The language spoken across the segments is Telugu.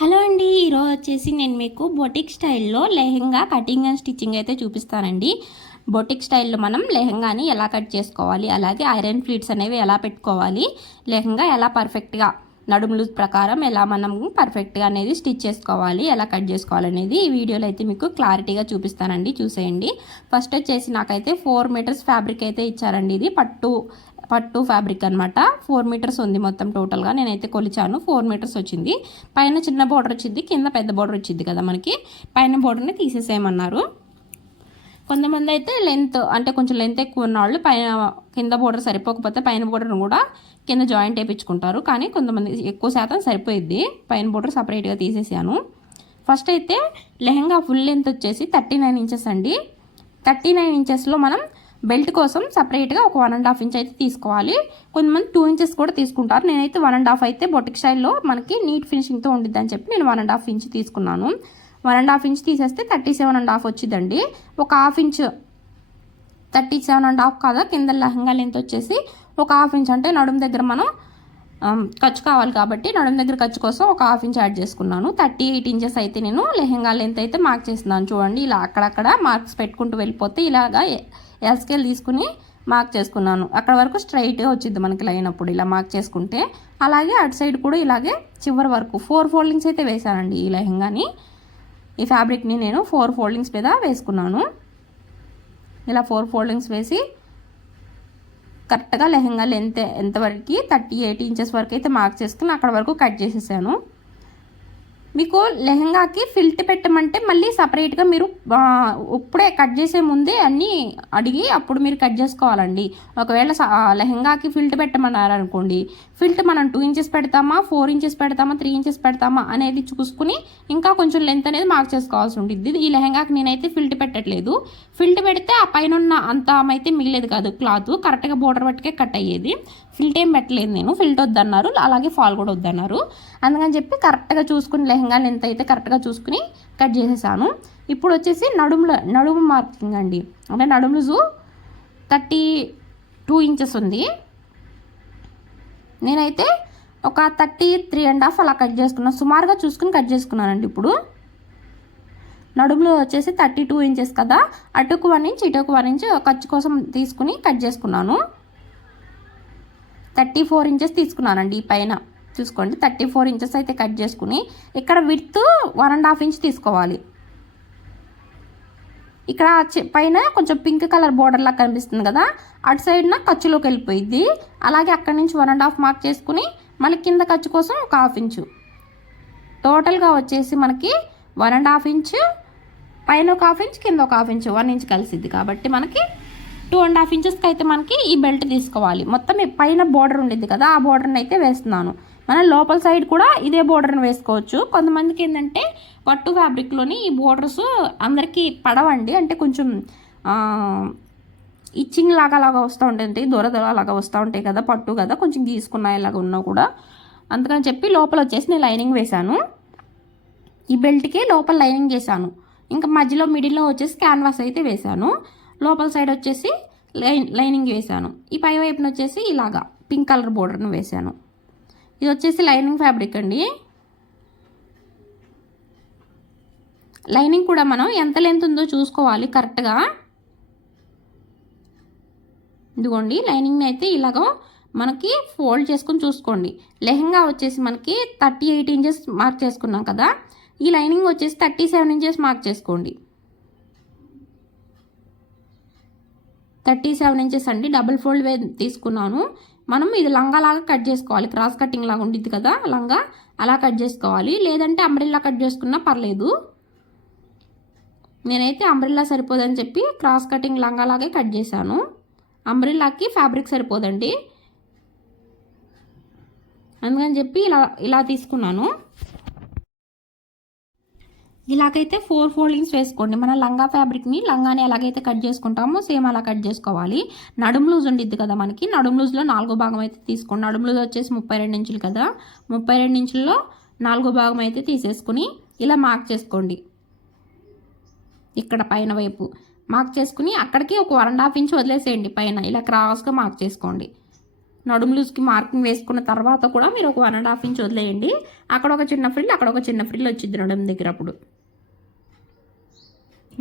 హలో అండి, ఈరోజు వచ్చేసి నేను మీకు బొటిక్ స్టైల్లో లెహెంగా కటింగ్ అండ్ స్టిచ్చింగ్ అయితే చూపిస్తానండి. బొటిక్ స్టైల్లో మనం లెహెంగాని ఎలా కట్ చేసుకోవాలి, అలాగే ఐరన్ ఫ్లీట్స్ అనేవి ఎలా పెట్టుకోవాలి, లెహెంగా ఎలా పర్ఫెక్ట్గా నడుము లూజ్ ప్రకారం ఎలా మనం పర్ఫెక్ట్గా అనేది స్టిచ్ చేసుకోవాలి, ఎలా కట్ చేసుకోవాలి అనేది ఈ వీడియోలో అయితే మీకు క్లారిటీగా చూపిస్తానండి. చూసేయండి. ఫస్ట్ వచ్చేసి నాకైతే 4 మీటర్స్ ఫ్యాబ్రిక్ అయితే ఇచ్చారండి. ఇది పట్టు ఫ్యాబ్రిక్ అనమాట. 4 మీటర్స్ ఉంది మొత్తం టోటల్గా. నేనైతే కొలిచాను, 4 మీటర్స్ వచ్చింది. పైన చిన్న బోర్డర్ వచ్చింది, కింద పెద్ద బోర్డర్ వచ్చింది కదా మనకి. పైన బోర్డర్ని తీసేసేయమన్నారు. కొంతమంది అయితే లెంత్ అంటే కొంచెం లెంత్ ఎక్కువ ఉన్న వాళ్ళు పైన కింద బోర్డర్ సరిపోకపోతే పైన బోర్డర్ని కూడా కింద జాయింట్ వేయించుకుంటారు. కానీ కొంతమంది ఎక్కువ శాతం సరిపోయిద్ది. పైన బోర్డర్ సపరేట్గా తీసేసాను. ఫస్ట్ అయితే లెహంగా ఫుల్ లెంత్ వచ్చేసి 39 ఇంచెస్ అండి. 39 ఇంచెస్లో మనం బెల్ట్ కోసం సపరేట్గా ఒక 1.5 ఇంచ్ అయితే తీసుకోవాలి. కొంతమంది 2 ఇంచెస్ కూడా తీసుకుంటారు. నేనైతే 1.5 అయితే బొటిక్ స్టైల్లో మనకి నీట్ ఫినిషింగ్తో ఉండిద్ది అని చెప్పి నేను 1.5 ఇంచ్ తీసుకున్నాను. 1.5 ఇంచ్ తీసేస్తే 37.5 వచ్చిందండి. ఒక హాఫ్ ఇంచ్ 37.5 కాదా, కింద లెహంగా లెంత్ వచ్చేసి ఒక హాఫ్ ఇంచ్, అంటే నడుము దగ్గర మనం ఖర్చు కావాలి కాబట్టి నడుము దగ్గర ఖర్చు కోసం ఒక హాఫ్ ఇంచ్ యాడ్ చేసుకున్నాను. 38 ఇంచెస్ అయితే నేను లెహంగా లెంత్ అయితే మార్క్ చేస్తున్నాను. చూడండి, ఇలా అక్కడక్కడ మార్క్స్ పెట్టుకుంటూ వెళ్ళిపోతే ఇలాగా ఎల్ స్కేల్ తీసుకుని మార్క్ చేసుకున్నాను. అక్కడ వరకు స్ట్రైట్గా వచ్చింది మనకి లైన్. అప్పుడు ఇలా మార్క్ చేసుకుంటే అలాగే అటు సైడ్ కూడా ఇలాగే చివరి వరకు 4 ఫోల్డింగ్స్ అయితే వేసానండి. ఈ లెహంగాని, ఈ ఫ్యాబ్రిక్ని నేను 4 ఫోల్డింగ్స్ మీద వేసుకున్నాను. ఇలా 4 ఫోల్డింగ్స్ వేసి కరెక్ట్గా లెహంగా లెంత్ ఎంతవరకు 38 ఇంచెస్ వరకు అయితే మార్క్ చేసుకుని అక్కడ వరకు కట్ చేసేసాను. మీకు లెహంగాకి ఫిల్ట్ పెట్టమంటే మళ్ళీ సపరేట్గా మీరు ఇప్పుడే కట్ చేసే ముందే అన్నీ అడిగి అప్పుడు మీరు కట్ చేసుకోవాలండి. ఒకవేళ లెహంగాకి ఫిల్ట్ పెట్టమన్నారు అనుకోండి, ఫిల్ట్ మనం 2 ఇంచెస్ పెడతామా, 4 ఇంచెస్ పెడతామా, 3 ఇంచెస్ పెడతామా అనేది చూసుకుని ఇంకా కొంచెం లెంత్ అనేది మార్క్ చేసుకోవాల్సి ఉంటుంది. ఈ లెహంగాకి నేనైతే ఫిల్ట్ పెట్టట్లేదు. ఫిల్ట్ పెడితే ఆ పైన ఉన్న అంత అయితే మిగిలేదు కాదు, క్లాత్ కరెక్ట్గా బోర్డర్ పట్టుకే కట్ అయ్యేది. ఫిల్ట్ ఏం పెట్టలేదు నేను. ఫిల్ట్ వద్దన్నారు, అలాగే ఫాల్ కూడా వద్దన్నారు. అందుకని చెప్పి కరెక్ట్గా చూసుకుని లెహంగా లెంత్ అయితే కరెక్ట్గా చూసుకుని కట్ చేసేసాను. ఇప్పుడు వచ్చేసి నడుము మార్కింగ్ అండి. అంటే నడుము లూజు 32 ఇంచెస్ ఉంది. నేనైతే ఒక 33.5 అలా కట్ చేసుకున్నాను. సుమారుగా చూసుకుని కట్ చేసుకున్నానండి. ఇప్పుడు నడుములో వచ్చేసి 32 ఇంచెస్ కదా, అటుకు 1 ఇంచ్ ఇటుకు 1 ఇంచ్ ఖర్చు కోసం తీసుకుని కట్ చేసుకున్నాను. 34 ఇంచెస్ తీసుకున్నానండి. ఈ పైన చూసుకోండి, 34 ఇంచెస్ అయితే కట్ చేసుకుని ఇక్కడ విడ్త్ 1.5 ఇంచ్ తీసుకోవాలి. ఇక్కడ పైన కొంచెం పింక్ కలర్ బోర్డర్ లాగా కనిపిస్తుంది కదా, అటు సైడ్న ఖర్చులోకి వెళ్ళిపోయింది. అలాగే అక్కడి నుంచి 1.5 మార్క్ చేసుకుని మళ్ళీ కింద ఖర్చు కోసం ఒక హాఫ్ ఇంచు, టోటల్గా వచ్చేసి మనకి 1.5 ఇంచ్, పైన ఒక హాఫ్ ఇంచ్, కింద ఒక హాఫ్ ఇంచ్, 1 ఇంచ్ కలిసిద్ది. కాబట్టి మనకి 2.5 ఇంచెస్కి అయితే మనకి ఈ బెల్ట్ తీసుకోవాలి. మొత్తం పైన బోర్డర్ ఉండిద్ది కదా, ఆ బోర్డర్ని అయితే వేస్తున్నాను. మనం లోపల సైడ్ కూడా ఇదే బోర్డర్ని వేసుకోవచ్చు. కొంతమందికి ఏంటంటే పట్టు ఫ్యాబ్రిక్లోని ఈ బోర్డర్స్ అందరికీ పడవండి. అంటే కొంచెం ఇచ్చింగ్ లాగా వస్తూ ఉంటుంది, దూర లాగా వస్తూ ఉంటాయి కదా, పట్టు కదా, కొంచెం గీసుకున్నాయిలాగా ఉన్నా కూడా. అందుకని చెప్పి లోపల వచ్చేసి నేను లైనింగ్ వేశాను. ఈ బెల్ట్కి లోపల లైనింగ్ చేశాను. ఇంకా మధ్యలో మిడిల్లో వచ్చేసి క్యాన్వాస్ అయితే వేశాను. లోపల సైడ్ వచ్చేసి లైనింగ్ వేశాను. ఈ పై వైపున వచ్చేసి ఇలాగా పింక్ కలర్ బోర్డర్ను వేశాను. ఇది వచ్చేసి లైనింగ్ ఫ్యాబ్రిక్ అండి. లైనింగ్ కూడా మనం ఎంత లెంత్ ఉందో చూసుకోవాలి కరెక్ట్గా. ఇదిగోండి, లైనింగ్ని అయితే ఇలాగో మనకి ఫోల్డ్ చేసుకుని చూసుకోండి. లెహంగా వచ్చేసి మనకి 38 ఇంచెస్ మార్క్ చేసుకున్నాం కదా, ఈ లైనింగ్ వచ్చేసి 37 ఇంచెస్ మార్క్ చేసుకోండి. 37 ఇంచెస్ అండి. డబుల్ ఫోల్డ్ తీసుకున్నాను. మనం ఇది లంగా లాగా కట్ చేసుకోవాలి. క్రాస్ కటింగ్ లాగా ఉండిద్ది కదా లంగా, అలా కట్ చేసుకోవాలి. లేదంటే అంబ్రెల్లా కట్ చేసుకున్నా పర్లేదు. నేనైతే అంబ్రెల్లా సరిపోదని చెప్పి క్రాస్ కటింగ్ లంగా లాగే కట్ చేశాను. అంబ్రెల్లాకి ఫ్యాబ్రిక్ సరిపోదండి, అందుకని చెప్పి ఇలా తీసుకున్నాను. ఇలాగైతే 4 ఫోల్డింగ్స్ వేసుకోండి. మన లంగా ఫ్యాబ్రిక్ని లంగాని ఎలాగైతే కట్ చేసుకుంటామో సేమ్ అలా కట్ చేసుకోవాలి. నడుము లూజ్ ఉండిద్ది కదా మనకి, నడుము లూజ్లో 4వ భాగం అయితే తీసుకోండి. నడుము లూజ్ వచ్చేసి 32 ఇంచులు కదా, 32 ఇంచుల్లో 4వ భాగం అయితే తీసేసుకుని ఇలా మార్క్ చేసుకోండి. ఇక్కడ పైన వైపు మార్క్ చేసుకుని అక్కడికి ఒక 1.5 ఇంచ్ వదిలేసేయండి. పైన ఇలా క్రాస్గా మార్క్ చేసుకోండి. నడుము లూజ్కి మార్కింగ్ వేసుకున్న తర్వాత కూడా మీరు ఒక 1.5 ఇంచ్ వదిలేయండి. అక్కడ ఒక చిన్న ఫ్రిల్, అక్కడ ఒక చిన్న ఫ్రిల్ వచ్చింది నడుము దగ్గర. అప్పుడు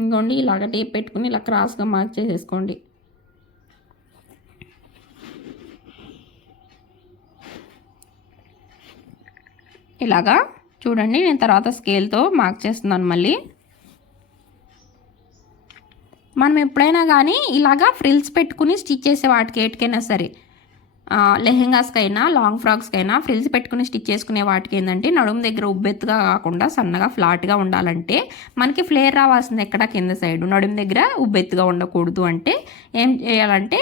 ఇంకోండి ఇలాగ టేప్ పెట్టుకుని ఇలా క్రాస్గా మార్క్ చేసేసుకోండి. ఇలాగా చూడండి. నేను తర్వాత స్కేల్తో మార్క్ చేస్తున్నాను. మళ్ళీ మనం ఎప్పుడైనా కానీ ఇలాగా ఫ్రిల్స్ పెట్టుకుని స్టిచ్ చేసే వాటికి ఏటికైనా సరే, లెహెంగాస్కైనా లాంగ్ ఫ్రాక్స్కైనా ఫ్రిల్స్ పెట్టుకుని స్టిచ్ చేసుకునే వాటికి ఏంటంటే నడుము దగ్గర ఉబ్బెత్తుగా కాకుండా సన్నగా ఫ్లాట్గా ఉండాలంటే మనకి ఫ్లేర్ రావాల్సింది ఎక్కడ కింద సైడ్, నడుము దగ్గర ఉబ్బెత్తుగా ఉండకూడదు. అంటే ఏం చేయాలంటే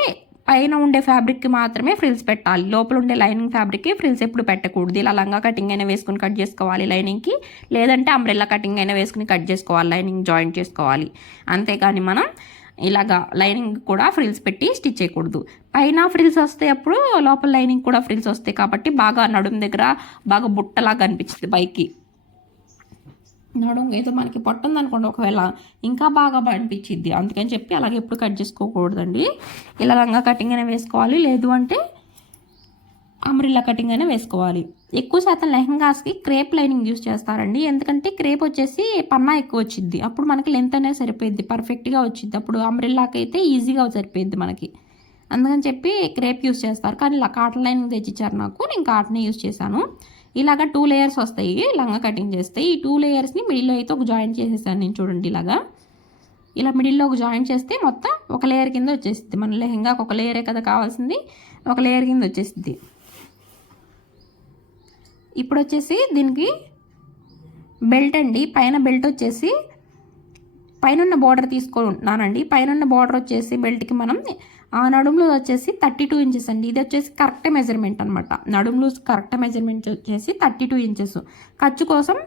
పైన ఉండే ఫ్యాబ్రిక్కి మాత్రమే ఫ్రిల్స్ పెట్టాలి. లోపల ఉండే లైనింగ్ ఫ్యాబ్రిక్కి ఫ్రిల్స్ ఎప్పుడు పెట్టకూడదు. ఇలా లంగా కటింగ్ అయినా వేసుకుని కట్ చేసుకోవాలి లైనింగ్కి, లేదంటే అంబ్రెల్లా కటింగ్ అయినా వేసుకుని కట్ చేసుకోవాలి, లైనింగ్ జాయింట్ చేసుకోవాలి. అంతేకాని మనం ఇలాగా లైనింగ్ కూడా ఫ్రిల్స్ పెట్టి స్టిచ్ చేయకూడదు. పైన ఫ్రిల్స్ వస్తాయి, అప్పుడు లోపల లైనింగ్ కూడా ఫ్రిల్స్ వస్తాయి కాబట్టి బాగా నడుము దగ్గర బాగా బుట్టలాగా అనిపించింది పైకి. నడుము ఏదో మనకి పట్టుంది అనుకోండి ఒకవేళ, ఇంకా బాగా అనిపించింది. అందుకని చెప్పి అలాగే ఎప్పుడు కట్ చేసుకోకూడదండి. ఇలా లంగా కటింగ్ అయినా వేసుకోవాలి, లేదు అంటే అంబ్రెల్లా కటింగ్ అయినా వేసుకోవాలి. ఎక్కువ శాతం లెహంగాస్కి క్రేప్ లైనింగ్ యూస్ చేస్తారండి. ఎందుకంటే క్రేప్ వచ్చేసి పన్నా ఎక్కువ వచ్చింది, అప్పుడు మనకి లెంత్ అనేది సరిపోయింది, పర్ఫెక్ట్గా వచ్చింది. అప్పుడు అంబ్రెల్లాకి అయితే ఈజీగా సరిపోయింది మనకి. అందుకని చెప్పి క్రేప్ యూస్ చేస్తారు. కానీ ఇలా కాటన్ లైనింగ్ తెచ్చిచ్చారు నాకు, నేను కాటనే యూస్ చేశాను. ఇలాగా 2 లేయర్స్ వస్తాయి లంగా కటింగ్ చేస్తే. ఈ 2 లేయర్స్ని మిడిల్లో అయితే ఒక జాయింట్ చేసేసాను నేను. చూడండి ఇలాగా, ఇలా మిడిల్లో ఒక జాయింట్ చేస్తే మొత్తం ఒక లేయర్ కింద వచ్చేసింది. మన లెహంగాకి ఒక లేయరే కదా కావాల్సింది, ఒక లేయర్ కింద వచ్చేసింది. ఇప్పుడు వచ్చేసి దీనికి బెల్ట్ అండి. పైన బెల్ట్ వచ్చేసి పైన బోర్డర్ తీసుకుంటున్నానండి. పైన బోర్డర్ వచ్చేసి బెల్ట్కి మనం నడుము లూజ్ వచ్చేసి 32 ఇంచెస్ అండి. ఇది వచ్చేసి కరెక్ట్ మెజర్మెంట్ అనమాట. నడుము లూజ్ కరెక్ట్ మెజర్మెంట్ వచ్చేసి 32 ఇంచెస్. ఖర్చు కోసం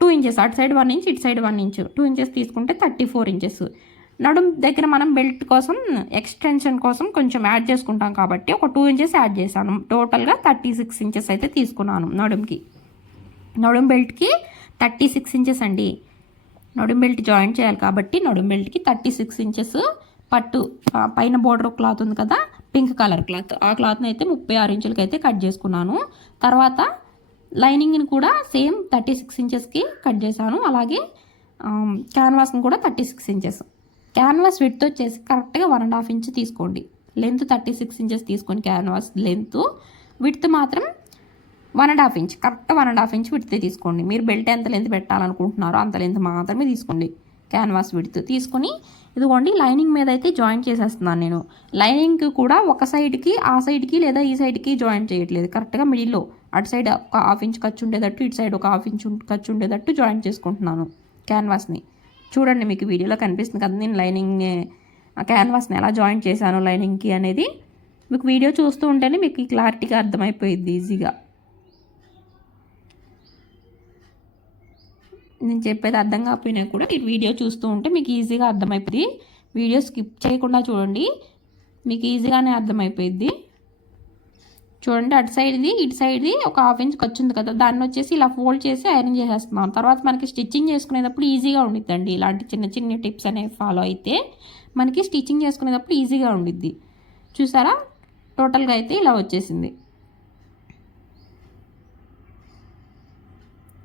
2 ఇంచెస్, అటు సైడ్ 1 ఇంచ్, ఇటు సైడ్ 1 ఇంచ్, 2 ఇంచెస్ తీసుకుంటే 34 ఇంచెస్. నడుము దగ్గర మనం బెల్ట్ కోసం ఎక్స్టెన్షన్ కోసం కొంచెం యాడ్ చేసుకుంటాం కాబట్టి ఒక 2 ఇంచెస్ యాడ్ చేశాను. టోటల్గా 36 ఇంచెస్ అయితే తీసుకున్నాను నడుముకి. నడుము బెల్ట్కి 36 ఇంచెస్ అండి. నడుము బెల్ట్ జాయింట్ చేయాలి కాబట్టి నడుము బెల్ట్కి 36 ఇంచెస్ పట్టు. పైన బోర్డర్ క్లాత్ ఉంది కదా, పింక్ కలర్ క్లాత్, ఆ క్లాత్ని అయితే 36 ఇంచులకి అయితే కట్ చేసుకున్నాను. తర్వాత లైనింగ్ని కూడా సేమ్ 36 ఇంచెస్కి కట్ చేశాను. అలాగే క్యాన్వాస్ని కూడా 36 ఇంచెస్. క్యాన్వాస్ విడ్త్ వచ్చేసి కరెక్ట్గా 1.5 ఇంచ్ తీసుకోండి. లెంత్ 36 ఇంచెస్ తీసుకొని క్యాన్వాస్ లెంత్, విడ్త్ మాత్రం 1.5 ఇంచ్, కరెక్ట్ 1.5 ఇంచ్ విడ్త్ తీసుకోండి. మీరు బెల్ట్ ఎంత లెంత్ పెట్టాలనుకుంటున్నారో అంత లెంత్ మాత్రమే తీసుకోండి. క్యాన్వాస్ విడ్త్ తీసుకొని ఇదిగోండి లైనింగ్ మీద అయితే జాయింట్ చేసేస్తున్నాను నేను. లైనింగ్ కూడా ఒక సైడ్కి, ఆ సైడ్కి లేదా ఈ సైడ్కి జాయింట్ చేయట్లేదు, కరెక్ట్గా మిడిల్లో అటు సైడ్ ఒక 1/2 ఇంచ్ ఖర్చు ఉండేటట్టు, ఇటు సైడ్ ఒక 1/2 ఇంచ్ ఖర్చు ఉండేటట్టు జాయింట్ చేసుకుంటున్నాను క్యాన్వాస్ని. చూడండి మీకు వీడియోలో కనిపిస్తుంది కదా నేను లైనింగ్ క్యాన్వాస్ని ఎలా జాయింట్ చేశాను లైనింగ్కి అనేది. మీకు వీడియో చూస్తూ ఉంటేనే మీకు క్లారిటీగా అర్థమైపోయింది ఈజీగా. నేను చెప్పేది అర్థం కాకపోయినా కూడా ఈ వీడియో చూస్తూ ఉంటే మీకు ఈజీగా అర్థమైపోయింది. వీడియో స్కిప్ చేయకుండా చూడండి, మీకు ఈజీగానే అర్థమైపోయింది. చూడండి అటు సైడ్ది ఇటు సైడ్ది ఒక 1/2 ఇంచ్ ఖర్చు ఉంది కదా, దాన్ని వచ్చేసి ఇలా ఫోల్డ్ చేసి ఐరన్ చేసేస్తున్నాం. తర్వాత మనకి స్టిచ్చింగ్ చేసుకునేటప్పుడు ఈజీగా ఉండిద్దండి. ఇలాంటి చిన్న చిన్న టిప్స్ అనేవి ఫాలో అయితే మనకి స్టిచ్చింగ్ చేసుకునేటప్పుడు ఈజీగా ఉండిద్ది. చూసారా, టోటల్గా అయితే ఇలా వచ్చేసింది.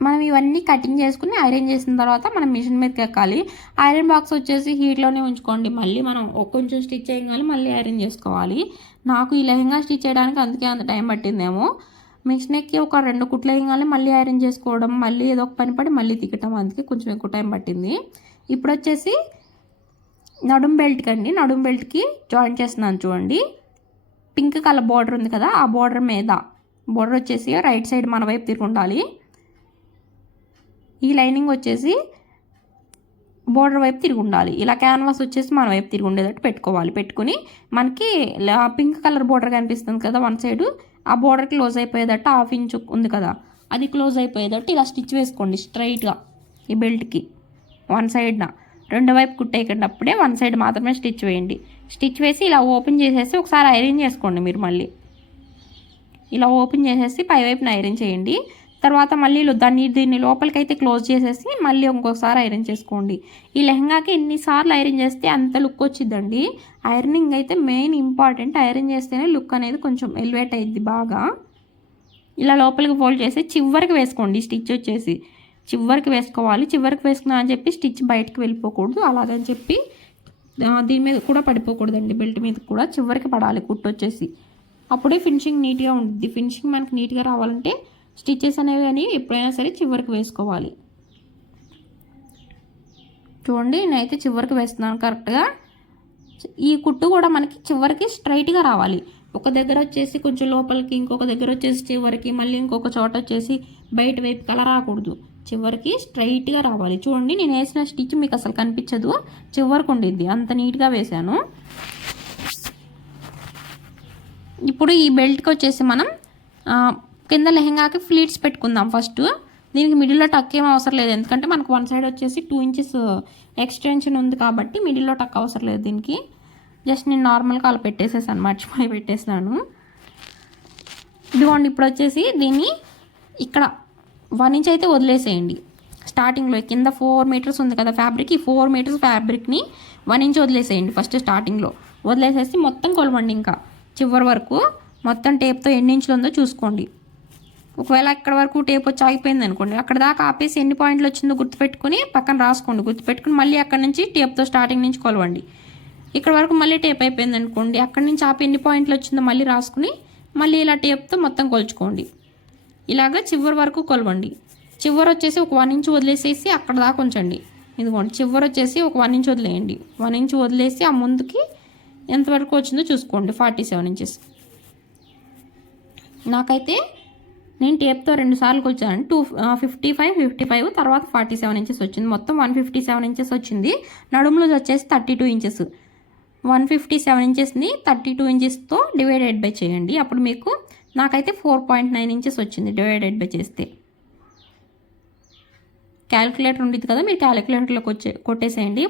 మనం ఇవన్నీ కటింగ్ చేసుకుని ఐరన్ చేసిన తర్వాత మనం మిషన్ మీదకి ఎక్కాలి. ఐరన్ బాక్స్ వచ్చేసి హీట్లోనే ఉంచుకోండి. మళ్ళీ మనం కొంచెం స్టిచ్ చేయగానే మళ్ళీ ఐరన్ చేసుకోవాలి. నాకు ఈ లెహంగా స్టిచ్ చేయడానికి అందుకే అంత టైం పట్టిందేమో. మిషన్ ఎక్కి ఒక 2 కుట్లు వేయగానే మళ్ళీ ఐరన్ చేసుకోవడం, మళ్ళీ ఏదో ఒక పని పడి మళ్ళీ తిక్కటం, అందుకే కొంచెం ఎక్కువ టైం పట్టింది. ఇప్పుడు వచ్చేసి నడుము బెల్ట్కి అండి, నడుము బెల్ట్కి జాయింట్ చేస్తున్నాను చూడండి. పింక్ కలర్ బార్డర్ ఉంది కదా, ఆ బార్డర్ మీద బార్డర్ వచ్చేసి రైట్ సైడ్ మన వైపు తిరిగి ఉండాలి. ఈ లైనింగ్ వచ్చేసి బోర్డర్ వైపు తిరిగి ఉండాలి. ఇలా క్యాన్వాస్ వచ్చేసి మన వైపు తిరిగి ఉండేటట్టు పెట్టుకోవాలి. పెట్టుకుని మనకి పింక్ కలర్ బోర్డర్ కనిపిస్తుంది కదా వన్ సైడు, ఆ బోర్డర్ క్లోజ్ అయిపోయేటట్టు 1/2 ఇంచ్ ఉంది కదా, అది క్లోజ్ అయిపోయేటట్టు ఇలా స్టిచ్ వేసుకోండి స్ట్రైట్గా ఈ బెల్ట్కి. వన్ సైడ్న రెండు వైపు కుట్టేయకండి, అప్పుడే వన్ సైడ్ మాత్రమే స్టిచ్ వేయండి. స్టిచ్ వేసి ఇలా ఓపెన్ చేసేసి ఒకసారి ఐరన్ చేసుకోండి. మీరు మళ్ళీ ఇలా ఓపెన్ చేసేసి పై వైపున ఐరన్ చేయండి. తర్వాత మళ్ళీ దీన్ని లోపలికైతే క్లోజ్ చేసేసి మళ్ళీ ఇంకొకసారి ఐరన్ చేసుకోండి. ఈ లెహంగాకి ఎన్నిసార్లు ఐరన్ చేస్తే అంత లుక్ వచ్చిందండి. ఐరనింగ్ అయితే మెయిన్ ఇంపార్టెంట్. ఐరన్ చేస్తేనే లుక్ అనేది కొంచెం ఎలివేట్ అయ్యింది బాగా. ఇలా లోపలికి ఫోల్డ్ చేసి చివరికి వేసుకోండి. స్టిచ్ వచ్చేసి చివరికి వేసుకోవాలి. చివరికి వేసుకున్నా అని చెప్పి స్టిచ్ బయటకు వెళ్ళిపోకూడదు. అలాగని చెప్పి దీని మీద కూడా పడిపోకూడదండి. బెల్ట్ మీద కూడా చివరికి పడాలి కుట్టు వచ్చేసి. అప్పుడే ఫినిషింగ్ నీట్గా ఉంటుంది. ఫినిషింగ్ మనకి నీట్గా రావాలంటే స్టిచెస్ అనేవి కానీ ఎప్పుడైనా సరే చివరికి వేసుకోవాలి. చూడండి నేనైతే చివరికి వేస్తున్నాను కరెక్ట్గా. ఈ కుట్టు కూడా మనకి చివరికి స్ట్రైట్గా రావాలి. ఒక దగ్గర వచ్చేసి కొంచెం లోపలికి, ఇంకొక దగ్గర వచ్చేసి చివరికి, మళ్ళీ ఇంకొక చోట వచ్చేసి బయట వైపు కల రాకూడదు. చివరికి స్ట్రైట్గా రావాలి. చూడండి నేను వేసిన స్టిచ్ మీకు అసలు కనిపించదు, చివరికి ఉండిద్ది. అంత నీట్గా వేసాను. ఇప్పుడు ఈ బెల్ట్కి వచ్చేసి మనం కింద లెహంగాకి ఫ్లీట్స్ పెట్టుకుందాం. ఫస్ట్ దీనికి మిడిల్లో టక్ ఏం అవసరం లేదు, ఎందుకంటే మనకు వన్ సైడ్ వచ్చేసి 2 ఇంచెస్ ఎక్స్టెన్షన్ ఉంది కాబట్టి మిడిల్లో టక్ అవసరం లేదు దీనికి. జస్ట్ నేను నార్మల్గా అలా పెట్టేసేసాను, మర్చిపోయి పెట్టేసాను. ఇదిగోండి ఇప్పుడు వచ్చేసి దీన్ని ఇక్కడ 1 ఇంచ్ అయితే వదిలేసేయండి. స్టార్టింగ్లో కింద 4 మీటర్స్ ఉంది కదా ఫ్యాబ్రిక్, ఈ 4 మీటర్స్ ఫ్యాబ్రిక్ని 1 ఇంచ్ వదిలేసేయండి ఫస్ట్. స్టార్టింగ్లో వదిలేసేసి మొత్తం కొలవండి. ఇంకా చివరి వరకు మొత్తం టేప్తో ఎన్ని ఇంచులు ఉందో చూసుకోండి. ఒకవేళ ఇక్కడ వరకు టేప్ వచ్చి ఆగిపోయింది అనుకోండి, అక్కడ దాకా ఆపేసి ఎన్ని పాయింట్లు వచ్చిందో గుర్తుపెట్టుకుని పక్కన రాసుకోండి. గుర్తుపెట్టుకుని మళ్ళీ అక్కడ నుంచి టేప్తో స్టార్టింగ్ నుంచి కొలవండి. ఇక్కడ వరకు మళ్ళీ టేప్ అయిపోయింది అనుకోండి, అక్కడి నుంచి ఆపి ఎన్ని పాయింట్లు వచ్చిందో మళ్ళీ రాసుకుని మళ్ళీ ఇలా టేప్తో మొత్తం కొలుచుకోండి. ఇలాగా చివరి వరకు కొలవండి. చివరి వచ్చేసి ఒక 1 ఇంచ్ వదిలేసేసి అక్కడ దాకా ఉంచండి. ఇదిగోండి చివరి వచ్చేసి ఒక 1 ఇంచ్ వదిలేయండి. 1 ఇంచ్ వదిలేసి ఆ ముందుకి ఎంతవరకు వచ్చిందో చూసుకోండి. 47 ఇంచెస్. నాకైతే నేను టేప్తో 2 సార్లు కొలిచాను. 55 తర్వాత 47 ఇంచెస్ వచ్చింది. మొత్తం 157 ఇంచెస్ వచ్చింది. నడుములు వచ్చేసి 32 ఇంచెస్. 157 ఇంచెస్ని 32 ఇంచెస్తో డివైడెడ్ బై చేయండి. అప్పుడు మీకు నాకైతే 4.9 ఇంచెస్ వచ్చింది డివైడెడ్ బై చేస్తే. క్యాలిక్యులేటర్ ఉండేది కదా, మీరు క్యాలిక్యులేటర్లోకి కొట్టేసేయండి.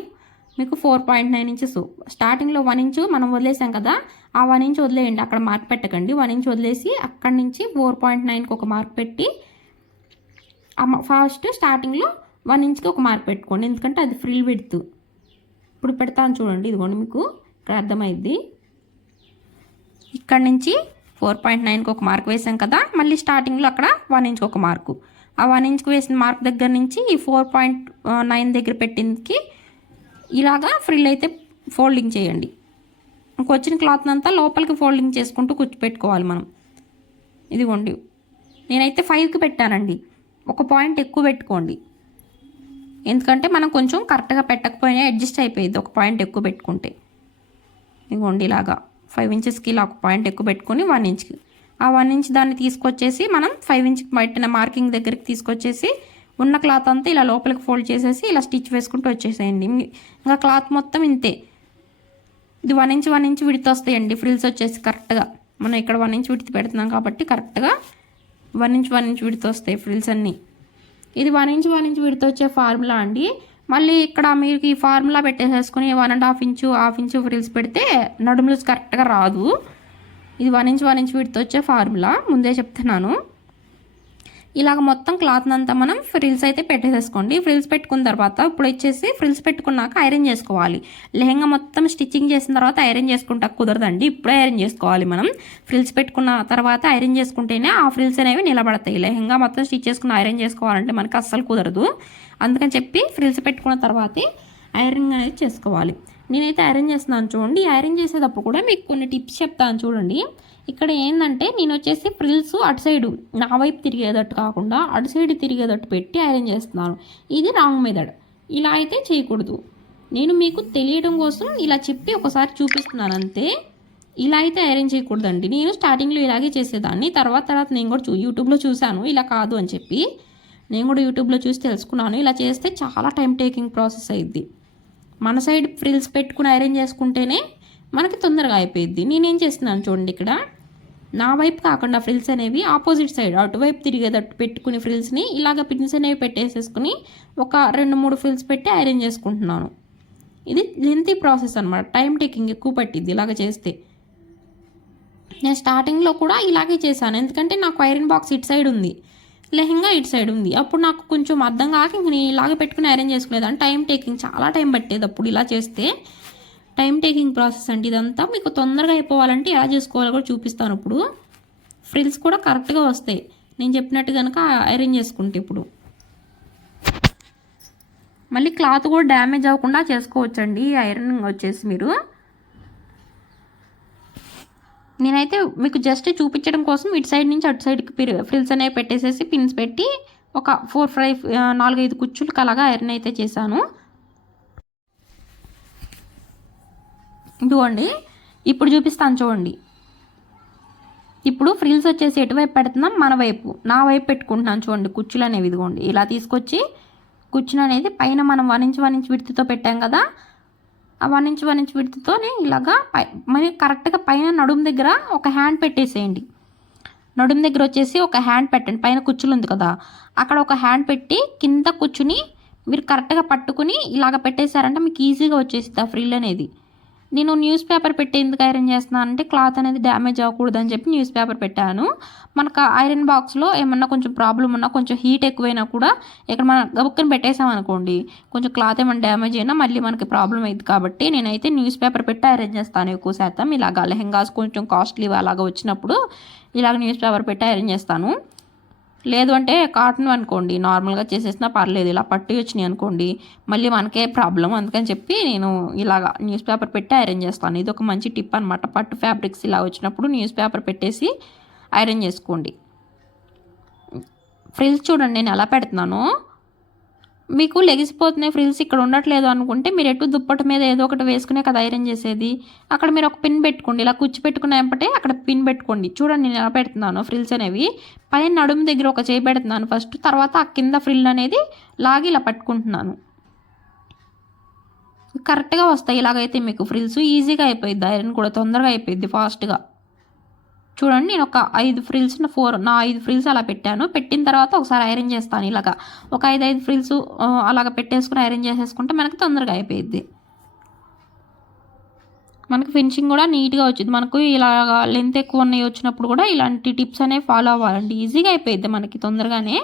మీకు 4.9 ఇంచెస్. స్టార్టింగ్లో 1 ఇంచు మనం వదిలేసాం కదా, ఆ 1 ఇంచ్ వదిలేయండి. అక్కడ మార్క్ పెట్టకండి. 1 ఇంచ్ వదిలేసి అక్కడి నుంచి 4.9కి ఒక మార్క్ పెట్టి ఫస్ట్ స్టార్టింగ్లో 1 ఇంచ్కి ఒక మార్క్ పెట్టుకోండి, ఎందుకంటే అది ఫ్రిల్ విడ్త్. ఇప్పుడు పెడతాను చూడండి. ఇదిగోండి మీకు ఇక్కడ అర్థమైద్ది. ఇక్కడ నుంచి 4.9కి ఒక మార్క్ వేసాం కదా, మళ్ళీ స్టార్టింగ్లో అక్కడ 1 ఇంచ్కి ఒక మార్కు. ఆ 1 ఇంచ్కి వేసిన మార్క్ దగ్గర నుంచి ఈ 4.9 దగ్గర పెట్టిందికి ఇలాగా ఫ్రిల్ అయితే ఫోల్డింగ్ చేయండి. ఇంకొచ్చిన క్లాత్ అంతా లోపలికి ఫోల్డింగ్ చేసుకుంటూ కూర్చోపెట్టుకోవాలి మనం. ఇదిగోండి నేనైతే 5కి పెట్టానండి. ఒక పాయింట్ ఎక్కువ పెట్టుకోండి, ఎందుకంటే మనం కొంచెం కరెక్ట్గా పెట్టకపోయినా అడ్జస్ట్ అయిపోయింది ఒక పాయింట్ ఎక్కువ పెట్టుకుంటే. ఇదిగోండి ఇలాగా 5 ఇంచెస్కి ఇలా ఒక పాయింట్ ఎక్కువ పెట్టుకొని 1 ఇంచ్కి ఆ 1 ఇంచ్ దాన్ని తీసుకొచ్చేసి మనం 5 ఇంచ్కి పెట్టిన మార్కింగ్ దగ్గరికి తీసుకొచ్చేసి ఉన్న క్లాత్ అంతా ఇలా లోపలికి ఫోల్డ్ చేసేసి ఇలా స్టిచ్ వేసుకుంటూ వచ్చేసేయండి. ఇంకా క్లాత్ మొత్తం ఇంతే. ఇది 1 ఇంచ్ విడత వస్తాయండి ఫ్రిల్స్ వచ్చేసి కరెక్ట్గా. మనం ఇక్కడ 1 ఇంచ్ విడత పెడుతున్నాం కాబట్టి కరెక్ట్గా 1 ఇంచ్ విడత వస్తాయి ఫ్రిల్స్ అన్నీ. ఇది 1 ఇంచ్ విడత వచ్చే ఫార్ములా అండి. మళ్ళీ ఇక్కడ మీరు ఈ ఫార్ములా పెట్టేసేసుకుని 1.5 ఇంచు, 1/2 ఇంచు ఫ్రిల్స్ పెడితే నడుములు కరెక్ట్గా రాదు. ఇది 1 ఇంచ్ విడత వచ్చే ఫార్ములా, ముందే చెప్తున్నాను. ఇలాగ మొత్తం క్లాత్ అంతా మనం ఫ్రిల్స్ అయితే పెట్టేసేసుకోండి. ఫ్రిల్స్ పెట్టుకున్న తర్వాత ఇప్పుడు వచ్చేసి ఫ్రిల్స్ పెట్టుకున్నాక ఐరన్ చేసుకోవాలి. లెహంగా మొత్తం స్టిచ్చింగ్ చేసిన తర్వాత ఐరన్ చేసుకుంటా కుదరదండి, ఇప్పుడే ఐరన్ చేసుకోవాలి మనం. ఫ్రిల్స్ పెట్టుకున్న తర్వాత ఐరన్ చేసుకుంటేనే ఆ ఫ్రిల్స్ అనేవి నిలబడతాయి. లెహంగా మొత్తం స్టిచ్ చేసుకుని ఐరన్ చేసుకోవాలంటే మనకి అస్సలు కుదరదు. అందుకని చెప్పి ఫ్రిల్స్ పెట్టుకున్న తర్వాతే ఐరన్ అనేది చేసుకోవాలి. నేనైతే ఐరన్ చేస్తున్నాను చూడండి. ఐరన్ చేసేటప్పుడు కూడా మీకు కొన్ని టిప్స్ చెప్తాను చూడండి. ఇక్కడ ఏంటంటే నేను వచ్చేసి ఫ్రిల్స్ అటు సైడు నా వైపు తిరిగేటట్టు కాకుండా అటు సైడ్ తిరిగేటట్టు పెట్టి ఐరన్ చేస్తున్నాను. ఇది రాంగ్ మెథడ్. ఇలా అయితే చేయకూడదు. నేను మీకు తెలియడం కోసం ఇలా చెప్పి ఒకసారి చూపిస్తున్నాను అంతే. ఇలా అయితే ఐరన్ చేయకూడదండి. నేను స్టార్టింగ్లో ఇలాగే చేసేదాన్ని. తర్వాత నేను కూడా యూట్యూబ్లో చూశాను ఇలా కాదు అని చెప్పి. నేను కూడా యూట్యూబ్లో చూసి తెలుసుకున్నాను. ఇలా చేస్తే చాలా టైం టేకింగ్ ప్రాసెస్ అయ్యిద్ది. మన సైడ్ ఫ్రిల్స్ పెట్టుకుని ఐరన్ చేసుకుంటేనే మనకి తొందరగా అయిపోయింది. నేనేం చేస్తున్నాను చూడండి, ఇక్కడ నా వైపు కాకుండా ఫ్రిల్స్ అనేవి ఆపోజిట్ సైడ్ అటువైపు తిరిగేటట్టు పెట్టుకుని ఫ్రిల్స్ని ఇలాగ పిన్స్ అనేవి పెట్టేసేసుకుని ఒక 2-3 ఫ్రిల్స్ పెట్టి ఐరన్ చేసుకుంటున్నాను. ఇది లెంతీ ప్రాసెస్ అనమాట, టైం టేకింగ్ ఎక్కువ పట్టిద్ది ఇలాగ చేస్తే. నేను స్టార్టింగ్లో కూడా ఇలాగే చేశాను, ఎందుకంటే నాకు ఐరన్ బాక్స్ ఇటు సైడ్ ఉంది. లెహంగా ఇటు సైడ్ ఉంది. అప్పుడు నాకు కొంచెం అర్థం కాక ఇంక నేను ఇలాగ పెట్టుకుని అరేంజ్ చేసుకునేది. అంటే టైం టేకింగ్, చాలా టైం పట్టేది అప్పుడు ఇలా చేస్తే. టైం టేకింగ్ ప్రాసెస్ అండి ఇదంతా. మీకు తొందరగా అయిపోవాలంటే ఎలా చేసుకోవాలో కూడా చూపిస్తాను ఇప్పుడు. ఫ్రిల్స్ కూడా కరెక్ట్గా వస్తాయి నేను చెప్పినట్టు కనుక అరేంజ్ చేసుకుంటే. ఇప్పుడు మళ్ళీ క్లాత్ కూడా డ్యామేజ్ అవ్వకుండా చేసుకోవచ్చండి ఐరన్ వచ్చేసి. మీరు నేనైతే మీకు జస్ట్ చూపించడం కోసం ఇటు సైడ్ నుంచి అటు సైడ్కి ఫ్రిల్స్ అనేవి పెట్టేసేసి పిన్స్ పెట్టి ఒక 4-5 కుచ్చులకి అలాగా ఐరన్ అయితే చేశాను. ఇదిగోండి ఇప్పుడు చూపిస్తాను చూడండి. ఇప్పుడు ఫ్రిల్స్ వచ్చేసి ఎటువైపు పెడుతున్నాం, మన వైపు, నా వైపు పెట్టుకుంటున్నాను చూడండి. కుచ్చులు అనేవి ఇదిగోండి ఇలా తీసుకొచ్చి కుచ్చులు అనేది పైన మనం 1 ఇంచ్ 1 ఇంచ్ విడ్త్తో పెట్టాం కదా, ఆ 1 ఇంచ్ 1 ఇంచ్ విడ్త్తోనే ఇలాగా మరి కరెక్ట్గా పైన నడుము దగ్గర ఒక హ్యాండ్ పెట్టేసేయండి. నడుము దగ్గర వచ్చేసి ఒక హ్యాండ్ పెట్టండి. పైన కుచ్చులు ఉంది కదా, అక్కడ ఒక హ్యాండ్ పెట్టి కింద కూర్చుని మీరు కరెక్ట్గా పట్టుకుని ఇలాగ పెట్టేశారంటే మీకు ఈజీగా వచ్చేసింది ఆ ఫ్రిల్ అనేది. నేను న్యూస్ పేపర్ పెట్టి ఎందుకు ఐరన్ చేస్తున్నాను అంటే క్లాత్ అనేది డ్యామేజ్ అవ్వకూడదని చెప్పి న్యూస్ పేపర్ పెట్టాను. మనకు ఐరన్ బాక్స్లో ఏమన్నా కొంచెం ప్రాబ్లం ఉన్నా, కొంచెం హీట్ ఎక్కువైనా కూడా ఇక్కడ మనం గబుక్కని పెట్టేసామనుకోండి, కొంచెం క్లాత్ ఏమైనా డ్యామేజ్ అయినా మళ్ళీ మనకి ప్రాబ్లం అయింది. కాబట్టి నేనైతే న్యూస్ పేపర్ పెట్టి ఐరన్ చేస్తాను ఎక్కువ శాతం. ఇలాగ లెహెంగాస్ కొంచెం కాస్ట్లీ అలాగ వచ్చినప్పుడు ఇలాగ న్యూస్ పేపర్ పెట్టి ఐరన్ చేస్తాను. లేదు అంటే కాటన్ అనుకోండి నార్మల్గా చేసేసినా పర్లేదు, ఇలా పట్టు వచ్చినాయి అనుకోండి మళ్ళీ మనకే ప్రాబ్లం. అందుకని చెప్పి నేను ఇలాగా న్యూస్ పేపర్ పెట్టి ఐరన్ చేస్తాను. ఇది ఒక మంచి టిప్ అనమాట. పట్టు ఫ్యాబ్రిక్స్ ఇలా వచ్చినప్పుడు న్యూస్ పేపర్ పెట్టేసి ఐరన్ చేసుకోండి. ఫ్రిల్స్ చూడండి నేను ఎలా పెడుతున్నాను. మీకు లెగిసిపోతున్నాయి ఫ్రిల్స్ ఇక్కడ ఉండట్లేదు అనుకుంటే మీరు ఎటు దుప్పటి మీద ఏదో ఒకటి వేసుకునే కదా ఐరన్ చేసేది, అక్కడ మీరు ఒక పిన్ పెట్టుకోండి. ఇలా కుచ్చి పెట్టుకున్నప్పటే అక్కడ పిన్ పెట్టుకోండి. చూడండి నేను ఎలా పెడుతున్నాను. ఫ్రిల్స్ అనేవి పైన నడుము దగ్గర ఒక చేయి పెడుతున్నాను ఫస్ట్, తర్వాత ఆ కింద ఫ్రిల్ అనేది లాగి ఇలా పట్టుకుంటున్నాను. కరెక్ట్గా వస్తాయి. ఇలాగైతే మీకు ఫ్రిల్స్ ఈజీగా అయిపోయింది, ఐరన్ కూడా తొందరగా అయిపోయింది ఫాస్ట్గా. చూడండి నేను ఒక 5 ఫ్రిల్స్ 5 ఫ్రిల్స్ అలా పెట్టాను. పెట్టిన తర్వాత ఒకసారి ఐరన్ చేస్తాను. ఇలాగా ఒక 5 ఫ్రిల్స్ అలాగ పెట్టేసుకుని ఐరన్ చేసేసుకుంటే మనకి తొందరగా అయిపోయింది. మనకి ఫినిషింగ్ కూడా నీట్గా వచ్చింది. మనకు ఇలాగ లెంత్ ఎక్కువ ఉన్నాయి వచ్చినప్పుడు కూడా ఇలాంటి టిప్స్ అనేవి ఫాలో అవ్వాలండి, ఈజీగా అయిపోయింది మనకి తొందరగానే.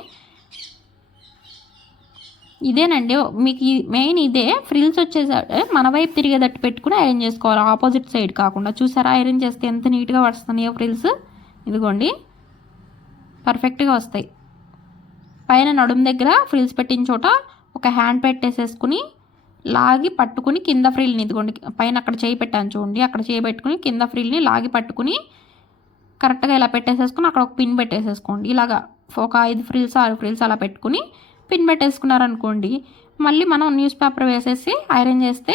ఇదేనండి మీకు మెయిన్ ఇదే. ఫ్రిల్స్ వచ్చేసరికి మన వైపు తిరిగేటట్టు పెట్టుకుని ఐరన్ చేసుకోవాలి, ఆపోజిట్ సైడ్ కాకుండా. చూసారా ఐరన్ చేస్తే ఎంత నీట్గా వస్తున్నాయో ఫ్రిల్స్. ఇదిగోండి పర్ఫెక్ట్గా వస్తాయి. పైన నడుము దగ్గర ఫ్రిల్స్ పెట్టిన చోట ఒక హ్యాండ్ పెట్టేసేసుకుని లాగి పట్టుకుని కింద ఫ్రిల్ని, ఇదిగోండి పైన అక్కడ చేయి పెట్టాను చూడండి, అక్కడ చేయి పెట్టుకుని కింద ఫ్రిల్ని లాగి పట్టుకుని కరెక్ట్గా ఇలా పెట్టేసేసుకుని అక్కడ ఒక పిన్ పెట్టేసేసుకోండి. ఇలాగా ఒక 5 ఫ్రిల్స్ 6 ఫ్రిల్స్ అలా పెట్టుకుని పిన్ పెట్టేసుకున్నారనుకోండి, మళ్ళీ మనం న్యూస్ పేపర్ వేసేసి ఐరన్ చేస్తే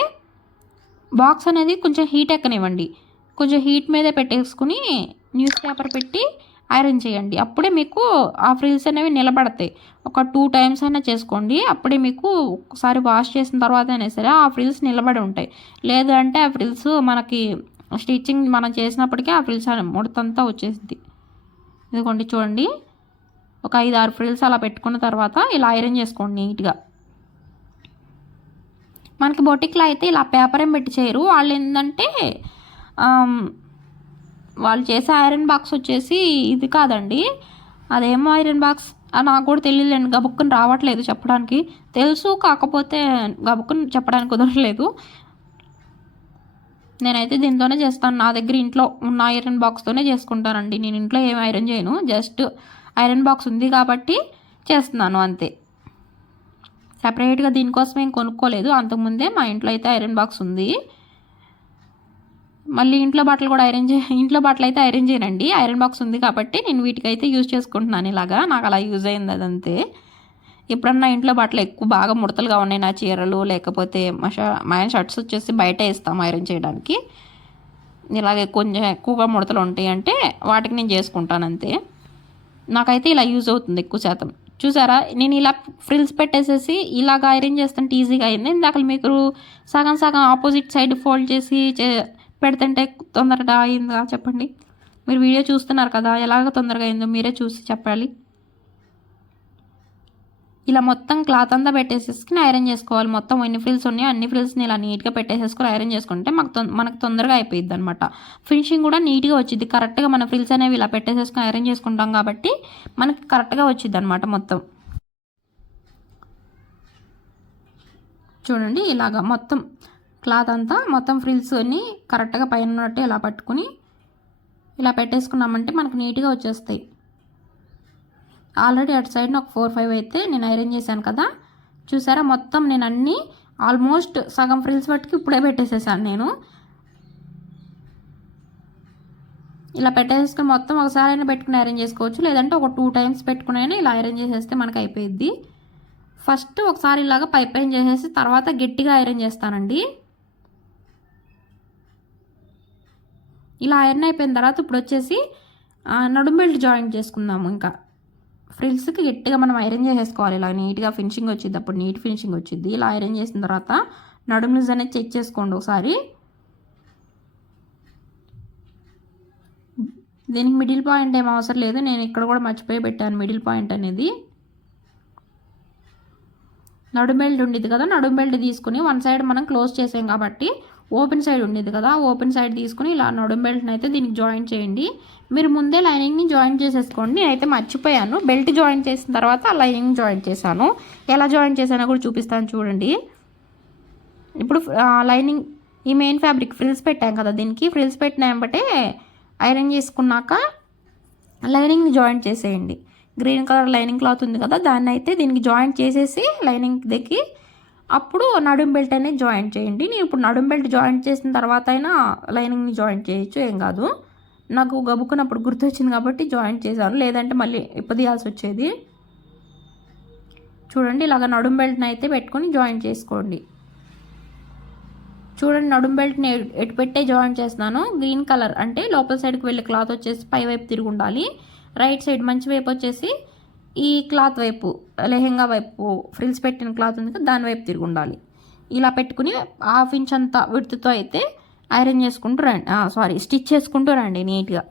బాక్స్ అనేది కొంచెం హీట్ ఎక్కనివ్వండి. కొంచెం హీట్ మీదే పెట్టేసుకుని న్యూస్ పేపర్ పెట్టి ఐరన్ చేయండి. అప్పుడే మీకు ఆ ఫ్రిల్స్ అనేవి నిలబడతాయి. ఒక 2 టైమ్స్ అయినా చేసుకోండి. అప్పుడే మీకు ఒకసారి వాష్ చేసిన తర్వాత అయినా సరే ఆ ఫ్రిల్స్ నిలబడి ఉంటాయి. లేదంటే ఆ ఫ్రిల్స్ మనకి స్టిచ్చింగ్ మనం చేసినప్పటికీ ఆ ఫ్రిల్స్ ముడతంతా వచ్చేసింది. ఇదిగోండి చూడండి ఒక 5-6 ఫ్రిల్స్ అలా పెట్టుకున్న తర్వాత ఇలా ఐరన్ చేసుకోండి నీట్గా. మనకి బొటిక్లో అయితే ఇలా పేపర్ ఏం పెట్టి చేయరు. వాళ్ళు ఏంటంటే వాళ్ళు చేసే ఐరన్ బాక్స్ వచ్చేసి ఇది కాదండి, అదేమో ఐరన్ బాక్స్ నాకు కూడా తెలియలేండి, గబుక్కుని రావట్లేదు చెప్పడానికి. తెలుసు కాకపోతే గబుక్కుని చెప్పడానికి కుదరలేదు. నేనైతే దీంతోనే చేస్తాను. నా దగ్గర ఇంట్లో ఉన్న ఐరన్ బాక్స్తోనే చేసుకుంటానండి. నేను ఇంట్లో ఏం ఐరన్ చేయను, జస్ట్ ఐరన్ బాక్స్ ఉంది కాబట్టి చేస్తున్నాను అంతే. సపరేట్గా దీనికోసం ఏం కొనుక్కోలేదు. అంతకుముందే మా ఇంట్లో అయితే ఐరన్ బాక్స్ ఉంది. మళ్ళీ ఇంట్లో బట్టలు అయితే ఐరన్ చేయనండి, ఐరన్ బాక్స్ ఉంది కాబట్టి నేను వీటికైతే యూజ్ చేసుకుంటున్నాను. ఇలాగా నాకు అలా యూజ్ అయింది అదంతే. ఎప్పుడన్నా ఇంట్లో బట్టలు ఎక్కువ బాగా ముడతలుగా ఉన్నాయి నా చీరలు, లేకపోతే మా షర్ట్స్ వచ్చేసి బయట వేస్తాం ఐరన్ చేయడానికి. ఇలాగే కొంచెం ఎక్కువగా ముడతలు ఉంటాయి అంటే వాటికి నేను చేసుకుంటాను అంతే. నాకైతే ఇలా యూజ్ అవుతుంది ఎక్కువ శాతం. చూసారా నేను ఇలా ఫ్రిల్స్ పెట్టేసేసి ఇలాగ ఐరన్ చేస్తుంటే ఈజీగా అయింది. ఇందాక మీకు సగం సగం ఆపోజిట్ సైడ్ ఫోల్డ్ చేసి పెడుతుంటే తొందరగా అయిందా చెప్పండి. మీరు వీడియో చూస్తున్నారు కదా, ఎలాగ తొందరగా అయిందో మీరే చూసి చెప్పాలి. ఇలా మొత్తం క్లాత్ అంతా పెట్టేసేసుకుని ఐరన్ చేసుకోవాలి. మొత్తం ఎన్ని ఫ్రిల్స్ ఉన్నాయో అన్ని ఫ్రిల్స్ని ఇలా నీట్గా పెట్టేసేసుకుని ఐరన్ చేసుకుంటే మనకు తొందరగా అయిపోయింది అనమాట. ఫినిషింగ్ కూడా నీట్గా వచ్చింది. కరెక్ట్గా మన ఫ్రిల్స్ అనేవి ఇలా పెట్టేసేసుకుని ఐరన్ చేసుకుంటాం కాబట్టి మనకి కరెక్ట్గా వచ్చింది అనమాట. మొత్తం చూడండి ఇలాగా మొత్తం క్లాత్ అంతా మొత్తం ఫ్రిల్స్ని కరెక్ట్గా పైన ఉన్నట్టు ఇలా పట్టుకుని ఇలా పెట్టేసుకున్నామంటే మనకు నీట్గా వచ్చేస్తాయి. ఆల్రెడీ అటు సైడ్న ఒక 4-5 అయితే నేను ఐరన్ చేశాను కదా, చూసారా. మొత్తం నేను అన్నీ ఆల్మోస్ట్ సగం ఫ్రిల్స్ పట్టుకు ఇప్పుడే పెట్టేసేసాను. నేను ఇలా పెట్టేసుకుని మొత్తం ఒకసారి అయినా పెట్టుకుని ఐరన్ చేసుకోవచ్చు, లేదంటే ఒక 2 టైమ్స్ పెట్టుకుని అయినా ఇలా ఐరన్ చేసేస్తే మనకు అయిపోయిద్ది. ఫస్ట్ ఒకసారి ఇలాగ పైప్ చేసేసి తర్వాత గట్టిగా ఐరన్ చేస్తానండి. ఇలా ఐరన్ అయిపోయిన తర్వాత ఇప్పుడు వచ్చేసి నడుం బెల్ట్ జాయింట్ చేసుకుందాము. ఇంకా ఫ్రిల్స్కి గట్టిగా మనం ఐరన్ చేసేసుకోవాలి. ఇలా నీట్గా ఫినిషింగ్ వచ్చింది, అప్పుడు నీట్ ఫినిషింగ్ వచ్చింది. ఇలా ఐరన్ చేసిన తర్వాత నడుం లూజ్ అనేది చెక్ చేసుకోండి ఒకసారి. దీనికి మిడిల్ పాయింట్ ఏం అవసరం లేదు, నేను ఇక్కడ కూడా మర్చిపోయి పెట్టాను మిడిల్ పాయింట్ అనేది. నడుం బెల్ట్ ఉండేది కదా, నడుం బెల్ట్ తీసుకుని వన్ సైడ్ మనం క్లోజ్ చేసాం కాబట్టి ఓపెన్ సైడ్ ఉండేది కదా, ఓపెన్ సైడ్ తీసుకుని ఇలా నడుం బెల్ట్ని అయితే దీనికి జాయిన్ చేయండి. మీరు ముందే లైనింగ్ని జాయిన్ చేసేసుకోండి. నేనైతే మర్చిపోయాను, బెల్ట్ జాయిన్ చేసిన తర్వాత ఆ లైనింగ్ జాయిన్ చేశాను. ఎలా జాయిన్ చేశానో కూడా చూపిస్తాను చూడండి. ఇప్పుడు లైనింగ్ ఈ మెయిన్ ఫ్యాబ్రిక్ ఫ్రిల్స్ పెట్టాం కదా, దీనికి ఫ్రిల్స్ పెట్టిన వెంబటే ఐరన్ చేసుకున్నాక లైనింగ్ని జాయిన్ చేసేయండి. గ్రీన్ కలర్ లైనింగ్ క్లాత్ ఉంది కదా, దాన్ని అయితే దీనికి జాయిన్ చేసేసి లైనింగ్ దగ్గర అప్పుడు నడుం బెల్ట్ అనేది జాయింట్ చేయండి. నేను ఇప్పుడు నడుం బెల్ట్ జాయింట్ చేసిన తర్వాత అయినా లైనింగ్ని జాయింట్ చేయొచ్చు, ఏం కాదు. నాకు గబుక్కునప్పుడు గుర్తొచ్చింది కాబట్టి జాయింట్ చేశాను, లేదంటే మళ్ళీ ఇప్పదీయాల్సి వచ్చేది. చూడండి ఇలాగ నడుం బెల్ట్ని అయితే పెట్టుకొని జాయింట్ చేసుకోండి. చూడండి నడుం బెల్ట్ని ఎటు పెట్టే జాయింట్ చేస్తున్నాను. గ్రీన్ కలర్ అంటే లోపల సైడ్కి వెళ్ళే క్లాత్ వచ్చేసి పై వైపు తిరిగి ఉండాలి. రైట్ సైడ్ మంచి వైపు వచ్చేసి ఈ క్లాత్ వైపు, లెహెంగా వైపు ఫ్రిల్స్ పెట్టిన క్లాత్ ఉంది కదా దాని వైపు తిరిగి ఉండాలి. ఇలా పెట్టుకుని 1/2 ఇంచ్ అంత విడ్త్తో అయితే ఐరన్ చేసుకుంటూ రండి, స్టిచ్ చేసుకుంటూ రండి నీట్గా.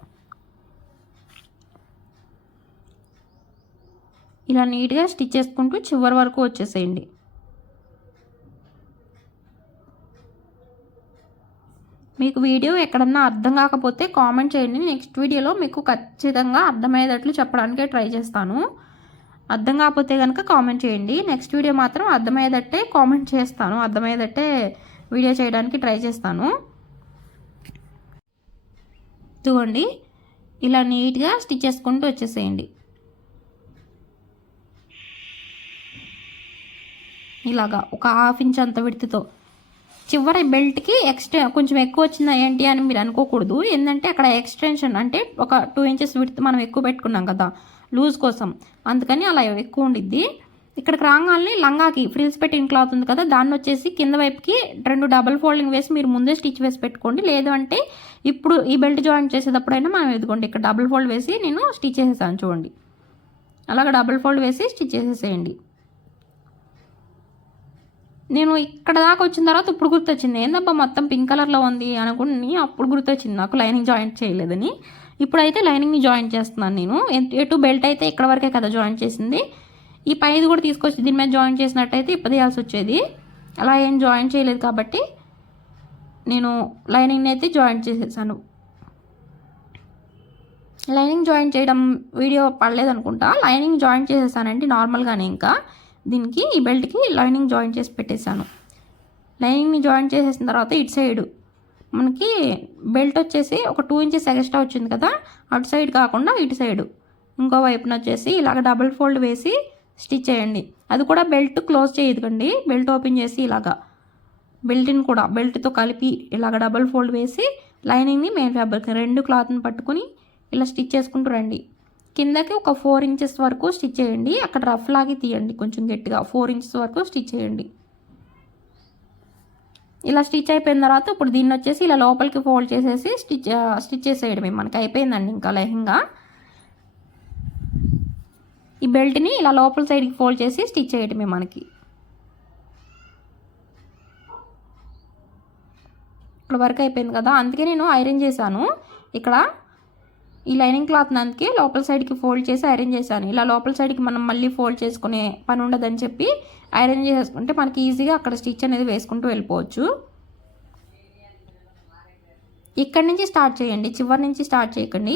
ఇలా నీట్గా స్టిచ్ చేసుకుంటూ చివరి వరకు వచ్చేసేయండి. మీకు వీడియో ఎక్కడన్నా అర్థం కాకపోతే కామెంట్ చేయండి. నెక్స్ట్ వీడియోలో మీకు ఖచ్చితంగా అర్థమయ్యేటట్లు చెప్పడానికే ట్రై చేస్తాను. అర్థం కాకపోతే కనుక కామెంట్ చేయండి. నెక్స్ట్ వీడియో మాత్రం అర్థమయ్యేటట్టే కామెంట్ చేస్తాను, అర్థమయ్యేటట్టే వీడియో చేయడానికి ట్రై చేస్తాను. చూడండి ఇలా నీట్గా స్టిచ్ చేసుకుంటూ వచ్చేసేయండి. ఇలాగా ఒక 1/2 ఇంచ్ అంత విడ్త్తో. చివరి బెల్ట్కి ఎక్స్ట్రా కొంచెం ఎక్కువ వచ్చిందా ఏంటి అని మీరు అనుకోకూడదు. ఏంటంటే అక్కడ ఎక్స్టెన్షన్ అంటే ఒక 2 ఇంచెస్ విడ్త్ మనం ఎక్కువ పెట్టుకున్నాం కదా లూజ్ కోసం, అందుకని అలా ఎక్కువ ఉండిద్ది. ఇక్కడికి రాగానే లంగాకి ఫ్రిల్స్ పెట్టిన క్లాత్ ఉంది కదా, దాన్ని వచ్చేసి కింద వైపుకి 2 డబల్ ఫోల్డింగ్ వేసి మీరు ముందే స్టిచ్ వేసి పెట్టుకోండి. లేదు అంటే ఇప్పుడు ఈ బెల్ట్ జాయిన్ చేసేటప్పుడైనా మనం ఎదుకోండి. ఇక్కడ డబుల్ ఫోల్డ్ వేసి నేను స్టిచ్ చేసేసాను చూడండి. అలాగ డబుల్ ఫోల్డ్ వేసి స్టిచ్ చేసేసేయండి. నేను ఇక్కడ దాకా వచ్చిన తర్వాత ఇప్పుడు గుర్తొచ్చింది, ఏందబ్బా మొత్తం పింక్ కలర్లో ఉంది అనుకుని అప్పుడు గుర్తొచ్చింది నాకు లైనింగ్ జాయింట్ చేయలేదని. ఇప్పుడైతే లైనింగ్ని జాయింట్ చేస్తున్నాను నేను. ఎటు బెల్ట్ అయితే ఇక్కడ వరకే కదా జాయింట్ చేసింది, ఈ పైది కూడా తీసుకొచ్చి దీని మీద జాయింట్ చేసినట్టయితే ఇప్పదీయాల్సి వచ్చేది. అలా ఏం జాయింట్ చేయలేదు కాబట్టి నేను లైనింగ్ని అయితే జాయింట్ చేసేసాను. లైనింగ్ జాయింట్ చేయడం వీడియో పడలేదు అనుకుంటా, లైనింగ్ జాయింట్ చేసేసానండి నార్మల్గానే. ఇంకా దీనికి ఈ బెల్ట్కి లైనింగ్ జాయింట్ చేసి పెట్టేశాను. లైనింగ్ని జాయింట్ చేసేసిన తర్వాత ఇటు సైడు మనకి బెల్ట్ వచ్చేసి ఒక 2 ఇంచెస్ ఎక్స్ట్రా వచ్చింది కదా, అటు సైడ్ కాకుండా ఇటు సైడు ఇంకో వైపున వచ్చేసి ఇలాగ డబుల్ ఫోల్డ్ వేసి స్టిచ్ చేయండి. అది కూడా బెల్ట్ క్లోజ్ చేయకండి, బెల్ట్ ఓపెన్ చేసి ఇలాగా బెల్ట్ని కూడా బెల్ట్తో కలిపి ఇలాగ డబుల్ ఫోల్డ్ వేసి లైనింగ్ని మెయిన్ ఫ్యాబ్రిక్ 2 క్లాత్ని పట్టుకుని ఇలా స్టిచ్ చేసుకుంటూ రండి. కిందకి ఒక 4 ఇంచెస్ వరకు స్టిచ్ చేయండి. అక్కడ రఫ్ లాగి తీయండి కొంచెం గట్టిగా, 4 ఇంచెస్ వరకు స్టిచ్ చేయండి. ఇలా స్టిచ్ అయిపోయిన తర్వాత ఇప్పుడు దీన్ని వచ్చేసి ఇలా లోపలికి ఫోల్డ్ చేసేసి స్టిచ్ చేసేయడమే, మనకి అయిపోయిందండి ఇంకా లెహంగా. ఈ బెల్ట్ని ఇలా లోపల సైడ్కి ఫోల్డ్ చేసి స్టిచ్ చేయడమే మనకి. ఇక్కడ వరకు అయిపోయింది కదా, అందుకే నేను ఐరన్ చేశాను. ఇక్కడ ఈ లైనింగ్ క్లాత్ అందుకే లోపల సైడ్కి ఫోల్డ్ చేసి ఐరన్ చేశాను. ఇలా లోపల సైడ్కి మనం మళ్ళీ ఫోల్డ్ చేసుకునే పని ఉండదని చెప్పి ఐరన్ చేసుకుంటే మనకి ఈజీగా అక్కడ స్టిచ్ అనేది వేసుకుంటూ వెళ్ళిపోవచ్చు. ఇక్కడి నుంచి స్టార్ట్ చేయండి, చివరి నుంచి స్టార్ట్ చేయకండి.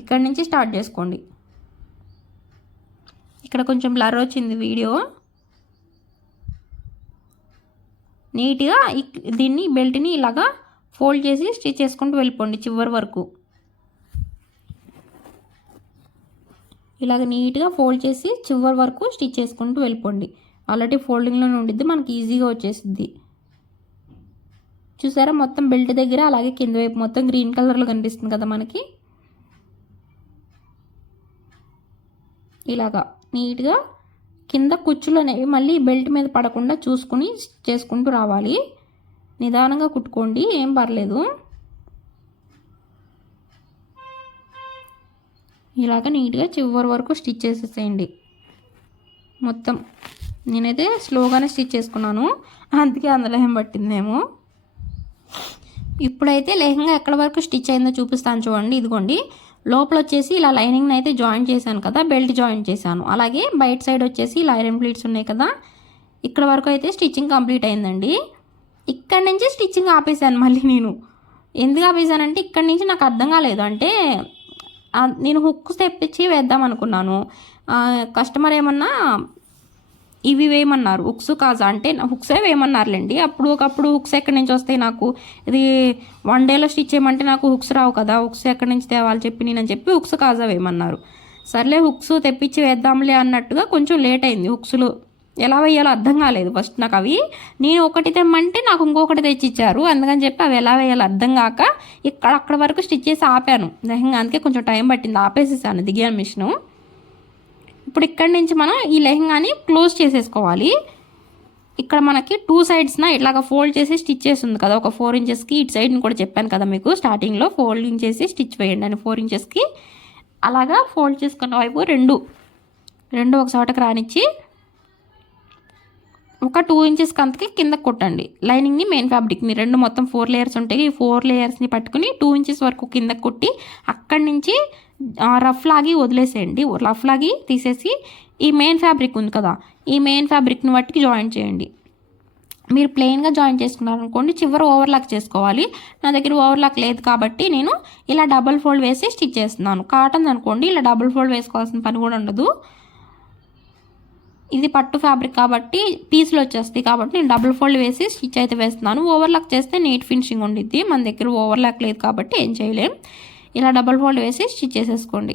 ఇక్కడి నుంచి స్టార్ట్ చేసుకోండి. ఇక్కడ కొంచెం బ్లర్ వచ్చింది వీడియో. నీట్గా దీన్ని బెల్ట్ని ఇలాగా ఫోల్డ్ చేసి స్టిచ్ చేసుకుంటూ వెళ్ళిపోండి చివరి వరకు. ఇలాగ నీట్గా ఫోల్డ్ చేసి చివరి వరకు స్టిచ్ చేసుకుంటూ వెళ్ళిపోండి. ఆల్రెడీ ఫోల్డింగ్లోనే ఉండిద్ది, మనకి ఈజీగా వచ్చేసిద్ది. చూసారా, మొత్తం బెల్ట్ దగ్గర అలాగే కింద వైపు మొత్తం గ్రీన్ కలర్లో కనిపిస్తుంది కదా మనకి. ఇలాగా నీట్గా కింద కుచ్చులు అనేవి మళ్ళీ బెల్ట్ మీద పడకుండా చూసుకుని చేసుకుంటూ రావాలి. నిదానంగా కుట్టుకోండి, ఏం పర్లేదు. ఇలాగ నీట్గా చివరి వరకు స్టిచ్ చేసేసేయండి మొత్తం. నేనైతే స్లోగానే స్టిచ్ చేసుకున్నాను, అందుకే అందులో ఏం పట్టిందేమో. ఇప్పుడైతే లెహంగా ఎక్కడ వరకు స్టిచ్ అయిందో చూపిస్తాను చూడండి. ఇదిగోండి, లోపల వచ్చేసి ఇలా లైనింగ్ అయితే జాయింట్ చేశాను కదా, బెల్ట్ జాయింట్ చేశాను. అలాగే బయట సైడ్ వచ్చేసి ఇలా ఐరన్ ప్లీట్స్ ఉన్నాయి కదా, ఇక్కడ వరకు అయితే స్టిచ్చింగ్ కంప్లీట్ అయిందండి. ఇక్కడ నుంచి స్టిచ్చింగ్ ఆపేసాను మళ్ళీ. నేను ఎందుకు ఆపేసానంటే ఇక్కడ నుంచి నాకు అర్థం కాలేదు. అంటే నేను హుక్స్ తెప్పించి వేద్దాం అనుకున్నాను. కస్టమర్ ఏమన్నా ఇవి వేయమన్నారు, హుక్స్ కాజా అంటే హుక్సే వేయమన్నారులేండి. ఒకప్పుడు హుక్స్ ఎక్కడి నుంచి వస్తాయి నాకు, ఇది 1 డేలో స్టిచ్ చేయమంటే నాకు హుక్స్ రావు కదా, హుక్స్ ఎక్కడి నుంచి తేవాలి చెప్పి నేనని చెప్పి హుక్స్ కాజా వేయమన్నారు. సర్లే హుక్స్ తెప్పించి వేద్దాంలే అన్నట్టుగా కొంచెం లేట్ అయింది. హుక్స్లు ఎలా వేయాలో అర్థం కాలేదు ఫస్ట్ నాకు. అవి నేను ఒకటి తెమ్మంటే నాకు ఇంకొకటి తెచ్చిచ్చారు, అందుకని చెప్పి అవి ఎలా వేయాలో అర్థం కాక అక్కడ వరకు స్టిచ్ చేసి ఆపాను లెహంగా. అందుకే కొంచెం టైం పట్టింది, ఆపేసేసాను దిగాను మిషను. ఇప్పుడు ఇక్కడి నుంచి మనం ఈ లెహంగాని క్లోజ్ చేసేసుకోవాలి. ఇక్కడ మనకి 2 సైడ్స్న ఇట్లాగా ఫోల్డ్ చేసి స్టిచ్ చేస్తుంది కదా, ఒక 4 ఇంచెస్కి. ఇటు సైడ్ని కూడా చెప్పాను కదా మీకు స్టార్టింగ్లో, ఫోల్డింగ్ చేసి స్టిచ్ వేయండి అని 4 ఇంచెస్కి. అలాగా ఫోల్డ్ చేసుకున్న వైపు రెండు ఒక చోటకి రానిచ్చి ఒక 2 ఇంచెస్కి అంతకి కింద కొట్టండి లైనింగ్ని, మెయిన్ ఫ్యాబ్రిక్ని. మొత్తం 4 లేయర్స్ ఉంటాయి. ఈ 4 లేయర్స్ని పట్టుకుని 2 ఇంచెస్ వరకు కింద కొట్టి అక్కడి నుంచి రఫ్ లాగి వదిలేసేయండి. రఫ్ లాగి తీసేసి ఈ మెయిన్ ఫ్యాబ్రిక్ ఉంది కదా, ఈ మెయిన్ ఫ్యాబ్రిక్ని బట్టి జాయిన్ చేయండి. మీరు ప్లెయిన్గా జాయిన్ చేసుకున్నారనుకోండి, చివరి ఓవర్లాక్ చేసుకోవాలి. నా దగ్గర ఓవర్లాక్ లేదు కాబట్టి నేను ఇలా డబుల్ ఫోల్డ్ వేసి స్టిచ్ చేస్తున్నాను. కాటన్ అనుకోండి ఇలా డబుల్ ఫోల్డ్ వేసుకోవాల్సిన పని కూడా ఉండదు. ఇది పట్టు ఫ్యాబ్రిక్ కాబట్టి పీసులు వచ్చేస్తాయి కాబట్టి నేను డబుల్ ఫోల్డ్ వేసి స్టిచ్ అయితే వేస్తున్నాను. ఓవర్లాక్ చేస్తే నీట్ ఫినిషింగ్ ఉండిద్ది. మన దగ్గర ఓవర్లాక్ లేదు కాబట్టి ఏం చేయలేం. ఇలా డబుల్ ఫోల్డ్ వేసి స్టిచ్ చేసేసుకోండి.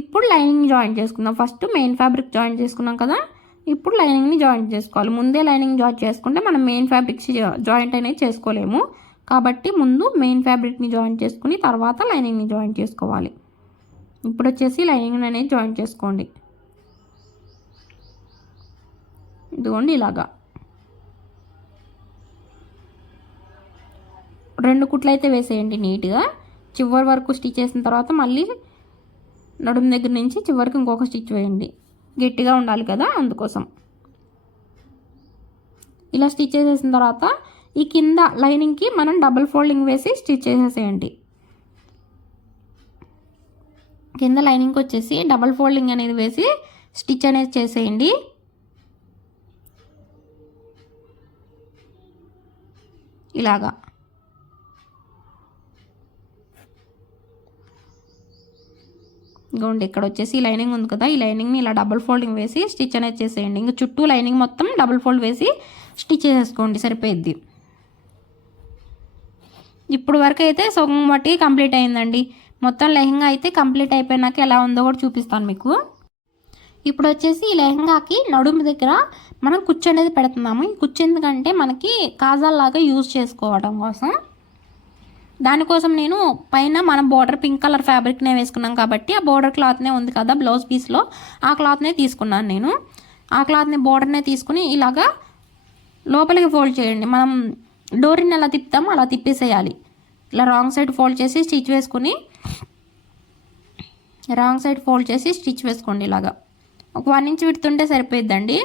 ఇప్పుడు లైనింగ్ జాయిన్ చేసుకుందాం. ఫస్ట్ మెయిన్ ఫ్యాబ్రిక్ జాయిన్ చేసుకున్నాం కదా, ఇప్పుడు లైనింగ్ని జాయిన్ చేసుకోవాలి. ముందే లైనింగ్ జాయిన్ చేసుకుంటే మనం మెయిన్ ఫ్యాబ్రిక్స్ జాయింట్ అనేది చేసుకోలేము కాబట్టి ముందు మెయిన్ ఫ్యాబ్రిక్ని జాయిన్ చేసుకుని తర్వాత లైనింగ్ని జాయిన్ చేసుకోవాలి. ఇప్పుడు వచ్చేసి లైనింగ్ అనేది జాయిన్ చేసుకోండి. ఇదిగోండి ఇలాగా 2 కుట్లు అయితే వేసేయండి నీట్గా. చివరి వరకు స్టిచ్ చేసిన తర్వాత మళ్ళీ నడుము దగ్గర నుంచి చివరికి ఇంకొక స్టిచ్ వేయండి. గట్టిగా ఉండాలి కదా, అందుకోసం. ఇలా స్టిచ్ చేసేసిన తర్వాత ఈ కింద లైనింగ్కి మనం డబుల్ ఫోల్డింగ్ వేసి స్టిచ్ చేసేసేయండి. కింద లైనింగ్కి వచ్చేసి డబుల్ ఫోల్డింగ్ అనేది వేసి స్టిచ్ అనేది చేసేయండి. ఇలాగా ఇదిగోండి, ఇక్కడ వచ్చేసి ఈ లైనింగ్ ఉంది కదా, ఈ లైనింగ్ని ఇలా డబుల్ ఫోల్డింగ్ వేసి స్టిచ్ అనేది చేసేయండి. ఇంకా చుట్టూ లైనింగ్ మొత్తం డబుల్ ఫోల్డ్ వేసి స్టిచ్ చేసేసుకోండి, సరిపోయిద్ది. ఇప్పుడు వరకు అయితే సగం బట్టి కంప్లీట్ అయిందండి. మొత్తం లెహంగా అయితే కంప్లీట్ అయిపోయినాక ఎలా ఉందో కూడా చూపిస్తాను మీకు. ఇప్పుడు వచ్చేసి ఈ లెహంగాకి నడుము దగ్గర మనం కుచ్చు అనేది పెడుతున్నాము. ఈ కుచ్చు ఎందుకంటే మనకి కాజాల్లాగా యూజ్ చేసుకోవడం కోసం. దానికోసం నేను పైన మనం బోర్డర్ పింక్ కలర్ ఫ్యాబ్రిక్నే వేసుకున్నాం కాబట్టి ఆ బోర్డర్ క్లాత్నే ఉంది కదా బ్లౌజ్ పీస్లో, ఆ క్లాత్నే తీసుకున్నాను నేను. ఆ క్లాత్ని బోర్డర్నే తీసుకుని ఇలాగా లోపలికి ఫోల్డ్ చేయండి. మనం డోరీని ఎలా తిప్పుతామో అలా తిప్పేసేయాలి. ఇలా రాంగ్ సైడ్ ఫోల్డ్ చేసి స్టిచ్ వేసుకుని రాంగ్ సైడ్ ఫోల్డ్ చేసి స్టిచ్ వేసుకోండి. ఇలాగా ఒక 1 ఇంచ్ విడుతుంటే సరిపోయిద్దండి.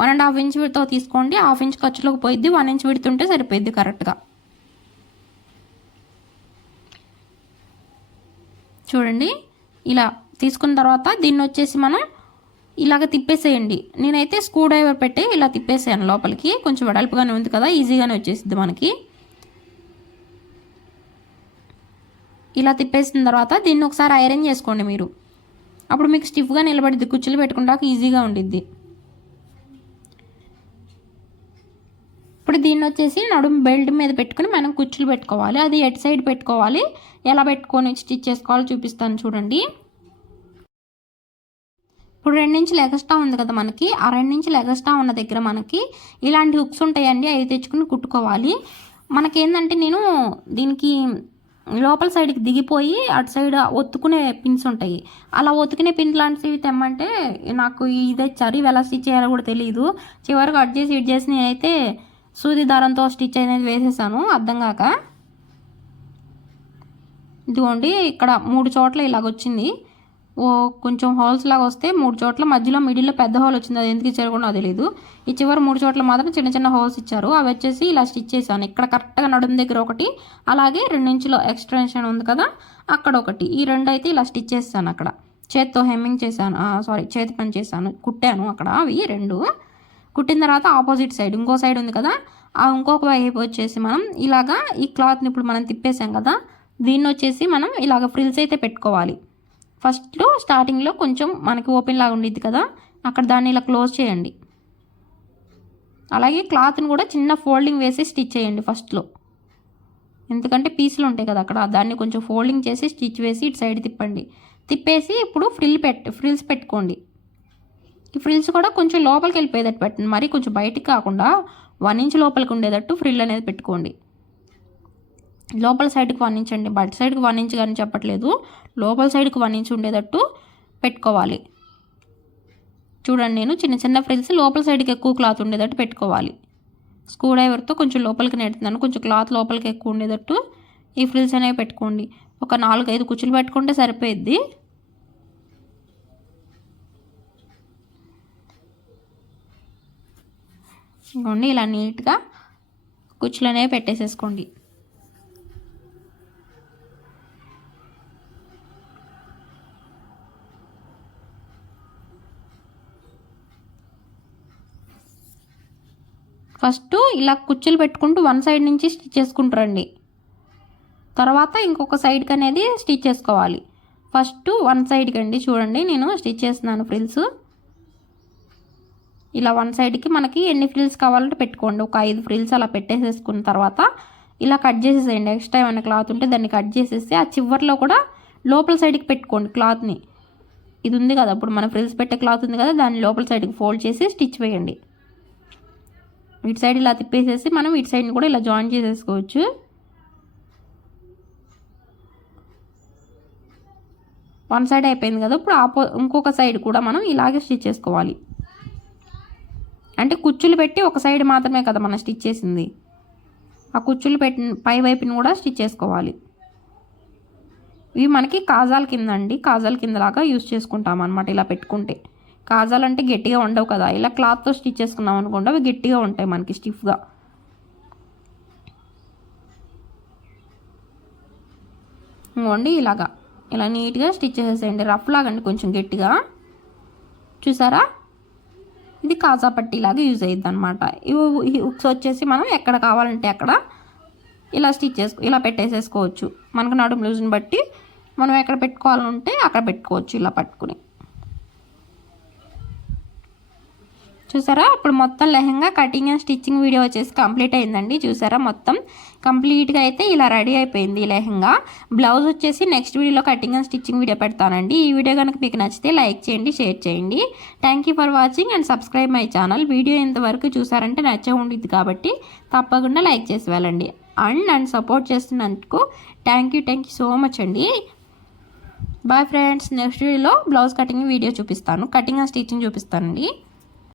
1.5 ఇంచ్ విడతో తీసుకోండి. 1/2 ఇంచ్ ఖర్చులోకి పోయిద్ది. 1 ఇంచ్ విడుతుంటే సరిపోయిద్ది కరెక్ట్గా. చూడండి ఇలా తీసుకున్న తర్వాత దీన్ని వచ్చేసి మనం ఇలాగ తిప్పేసేయండి. నేనైతే స్క్రూ డ్రైవర్ పెట్టి ఇలా తిప్పేసాను లోపలికి. కొంచెం వెడల్పుగానే ఉంది కదా, ఈజీగానే వచ్చేసిద్ది మనకి. ఇలా తిప్పేసిన తర్వాత దీన్ని ఒకసారి ఐరన్ చేసుకోండి మీరు. అప్పుడు మీకు స్టిఫ్గా నిలబడిద్ది, కుచ్చులు పెట్టుకుంటాక ఈజీగా ఉండిద్ది. ఇప్పుడు దీన్ని వచ్చేసి నడుము బెల్ట్ మీద పెట్టుకుని మనం కుచ్చులు పెట్టుకోవాలి. అది ఎటు సైడ్ పెట్టుకోవాలి, ఎలా పెట్టుకొని స్టిచ్ చేసుకోవాలో చూపిస్తాను చూడండి. ఇప్పుడు 2 ఇంచులు ఎగస్ట్రా ఉంది కదా మనకి, ఆ 2 ఇంచులు ఎగస్ట్రా ఉన్న దగ్గర మనకి ఇలాంటి హుక్స్ ఉంటాయండి, అవి తెచ్చుకుని కుట్టుకోవాలి. మనకేంటంటే నేను దీనికి లోపల సైడ్కి దిగిపోయి అటు సైడ్ ఒత్తుకునే పిన్స్ ఉంటాయి. అలా ఒత్తుకునే పిన్ లాంటివి తెమ్మంటే నాకు ఇది ఇచ్చారు. ఇవి ఎలా స్టిచ్ చేయాలో కూడా తెలియదు. చివరికి అటు చేసి ఇటు చేసి నేనైతే సూది దారంతో స్టిచ్ అనేది వేసేసాను అర్థం కాక. ఇదిగోండి ఇక్కడ 3 చోట్ల ఇలాగొచ్చింది. కొంచెం హోల్స్ లాగా వస్తే 3 చోట్ల మధ్యలో మిడిల్లో పెద్ద హోల్ వచ్చింది. అది ఎందుకు ఇచ్చారు కూడా నాకు తెలియదు. ఈ చివరి 3 చోట్ల మాత్రం చిన్న చిన్న హోల్స్ ఇచ్చారు. అవి వచ్చేసి ఇలా స్టిచ్ చేశాను. ఇక్కడ కరెక్ట్గా నడుము దగ్గర ఒకటి, అలాగే 2 ఇంచుల ఎక్స్టెన్షన్ ఉంది కదా అక్కడ ఒకటి. ఈ 2 అయితే ఇలా స్టిచ్ చేశాను. అక్కడ చేతితో హెమ్మింగ్ చేశాను, చేతి పని చేశాను, కుట్టాను అక్కడ అవి 2. కుట్టిన తర్వాత ఆపోజిట్ సైడ్ ఇంకో సైడ్ ఉంది కదా, ఆ ఇంకొక వైపు వచ్చేసి మనం ఇలాగా ఈ క్లాత్ని ఇప్పుడు మనం తిప్పేసాం కదా, దీన్ని వచ్చేసి మనం ఇలాగ ఫ్రిల్స్ అయితే పెట్టుకోవాలి. ఫస్ట్లో స్టార్టింగ్లో కొంచెం మనకి ఓపెన్ లాగా ఉండిద్ది కదా, అక్కడ దాన్ని ఇలా క్లోజ్ చేయండి. అలాగే క్లాత్ని కూడా చిన్న ఫోల్డింగ్ వేసి స్టిచ్ చేయండి ఫస్ట్లో, ఎందుకంటే పీసులు ఉంటాయి కదా అక్కడ, దాన్ని కొంచెం ఫోల్డింగ్ చేసి స్టిచ్ వేసి ఇటు సైడ్ తిప్పండి. తిప్పేసి ఇప్పుడు ఫ్రిల్స్ పెట్టుకోండి. ఈ ఫ్రిల్స్ కూడా కొంచెం లోపలికి వెళ్ళిపోయేటట్టు పెట్టండి, మరి కొంచెం బయటికి కాకుండా 1 ఇంచ్ లోపలికి ఉండేటట్టు ఫ్రిల్ అనేది పెట్టుకోండి. లోపల సైడ్కి 1 ఇంచ్ అండి, బయట సైడ్కి 1 ఇంచ్ కానీ చెప్పట్లేదు, లోపల సైడ్కి 1 ఇంచ్ ఉండేటట్టు పెట్టుకోవాలి. చూడండి నేను చిన్న చిన్న ఫ్రిల్స్ లోపల సైడ్కి ఎక్కువ క్లాత్ ఉండేటట్టు పెట్టుకోవాలి. స్క్రూ డ్రైవర్తో కొంచెం లోపలికి నెడుతున్నాను, కొంచెం క్లాత్ లోపలికి ఎక్కువ ఉండేటట్టు ఈ ఫ్రిల్స్ అనేవి పెట్టుకోండి. ఒక 4-5 కుచ్చులు పెట్టుకుంటే సరిపోయిద్ది. ఇంకోండి ఇలా నీట్గా కుచ్చులు అనేవి పెట్టేసేసుకోండి. ఫస్ట్ ఇలా కుచ్చులు పెట్టుకుంటూ 1 సైడ్ నుంచి స్టిచ్ చేసుకుంటారండి, తర్వాత ఇంకొక సైడ్కి అనేది స్టిచ్ చేసుకోవాలి. ఫస్ట్ 1 సైడ్కి అండి, చూడండి నేను స్టిచ్ చేస్తున్నాను ఫ్రిల్స్. ఇలా 1 సైడ్కి మనకి ఎన్ని ఫ్రిల్స్ కావాలంటే పెట్టుకోండి. ఒక 5 ఫ్రిల్స్ అలా పెట్టేసేసుకున్న తర్వాత ఇలా కట్ చేసేసేయండి. ఎక్స్ట్రా ఏమైనా క్లాత్ ఉంటే దాన్ని కట్ చేసేసి ఆ చివర్లో కూడా లోపల సైడ్కి పెట్టుకోండి క్లాత్ని. ఇది ఉంది కదా ఇప్పుడు మన ఫ్రిల్స్ పెట్టే క్లాత్ ఉంది కదా, దాన్ని లోపల సైడ్కి ఫోల్డ్ చేసి స్టిచ్ వేయండి. ఇటు సైడ్ ఇలా తిప్పేసేసి మనం ఇటు సైడ్ని కూడా ఇలా జాయిన్ చేసేసుకోవచ్చు. వన్ సైడ్ అయిపోయింది కదా, ఇప్పుడు ఇంకొక సైడ్ కూడా మనం ఇలాగే స్టిచ్ చేసుకోవాలి. అంటే కుచ్చులు పెట్టి ఒక సైడ్ మాత్రమే కదా మనం స్టిచ్ చేసింది, ఆ కుచ్చులు పెట్టి పై వైపుని కూడా స్టిచ్ చేసుకోవాలి. ఇవి మనకి కాజాల కింద అండి, కాజాల కిందలాగా యూజ్ చేసుకుంటాం అనమాట. ఇలా పెట్టుకుంటే కాజాలు అంటే గట్టిగా ఉండవు కదా, ఇలా క్లాత్తో స్టిచ్ చేసుకున్నాం అనుకోండి అవి గట్టిగా ఉంటాయి మనకి స్టిఫ్గా. ఇంకోండి ఇలాగా ఇలా నీట్గా స్టిచ్ చేసేయండి. రఫ్ లాగండి కొంచెం గట్టిగా, చూసారా? ఇది కాజా పట్టీలాగా యూజ్ అయ్యిద్ది అనమాట. ఈ హుక్స్ వచ్చేసి మనం ఎక్కడ కావాలంటే అక్కడ ఇలా ఇలా పెట్టేసేసుకోవచ్చు. మనకు నడుము లూజ్ని బట్టి మనం ఎక్కడ పెట్టుకోవాలంటే అక్కడ పెట్టుకోవచ్చు ఇలా పట్టుకుని. చూసారా? ఇప్పుడు మొత్తం lehenga cutting and stitching video వచ్చేసి కంప్లీట్ అయిందండి. చూసారా? మొత్తం కంప్లీట్గా అయితే ఇలా రెడీ అయిపోయింది ఈ లెహంగా. బ్లౌజ్ వచ్చేసి నెక్స్ట్ వీడియోలో కటింగ్ అండ్ స్టిచ్చింగ్ వీడియో పెడతానండి. ఈ వీడియో కనుక మీకు నచ్చితే లైక్ చేయండి, షేర్ చేయండి. Thank you for watching and subscribe my channel. Video ఇంతవరకు చూసారంటే నచ్చే ఉండిద్ది కాబట్టి తప్పకుండా లైక్ చేసి వెళ్ళండి. అండ్ సపోర్ట్ చేస్తున్నందుకు థ్యాంక్ యూ సో మచ్ అండి. Bye friends. నెక్స్ట్ వీడియోలో బ్లౌజ్ కటింగ్ వీడియో చూపిస్తాను, కటింగ్ అండ్ స్టిచ్చింగ్ చూపిస్తానండి.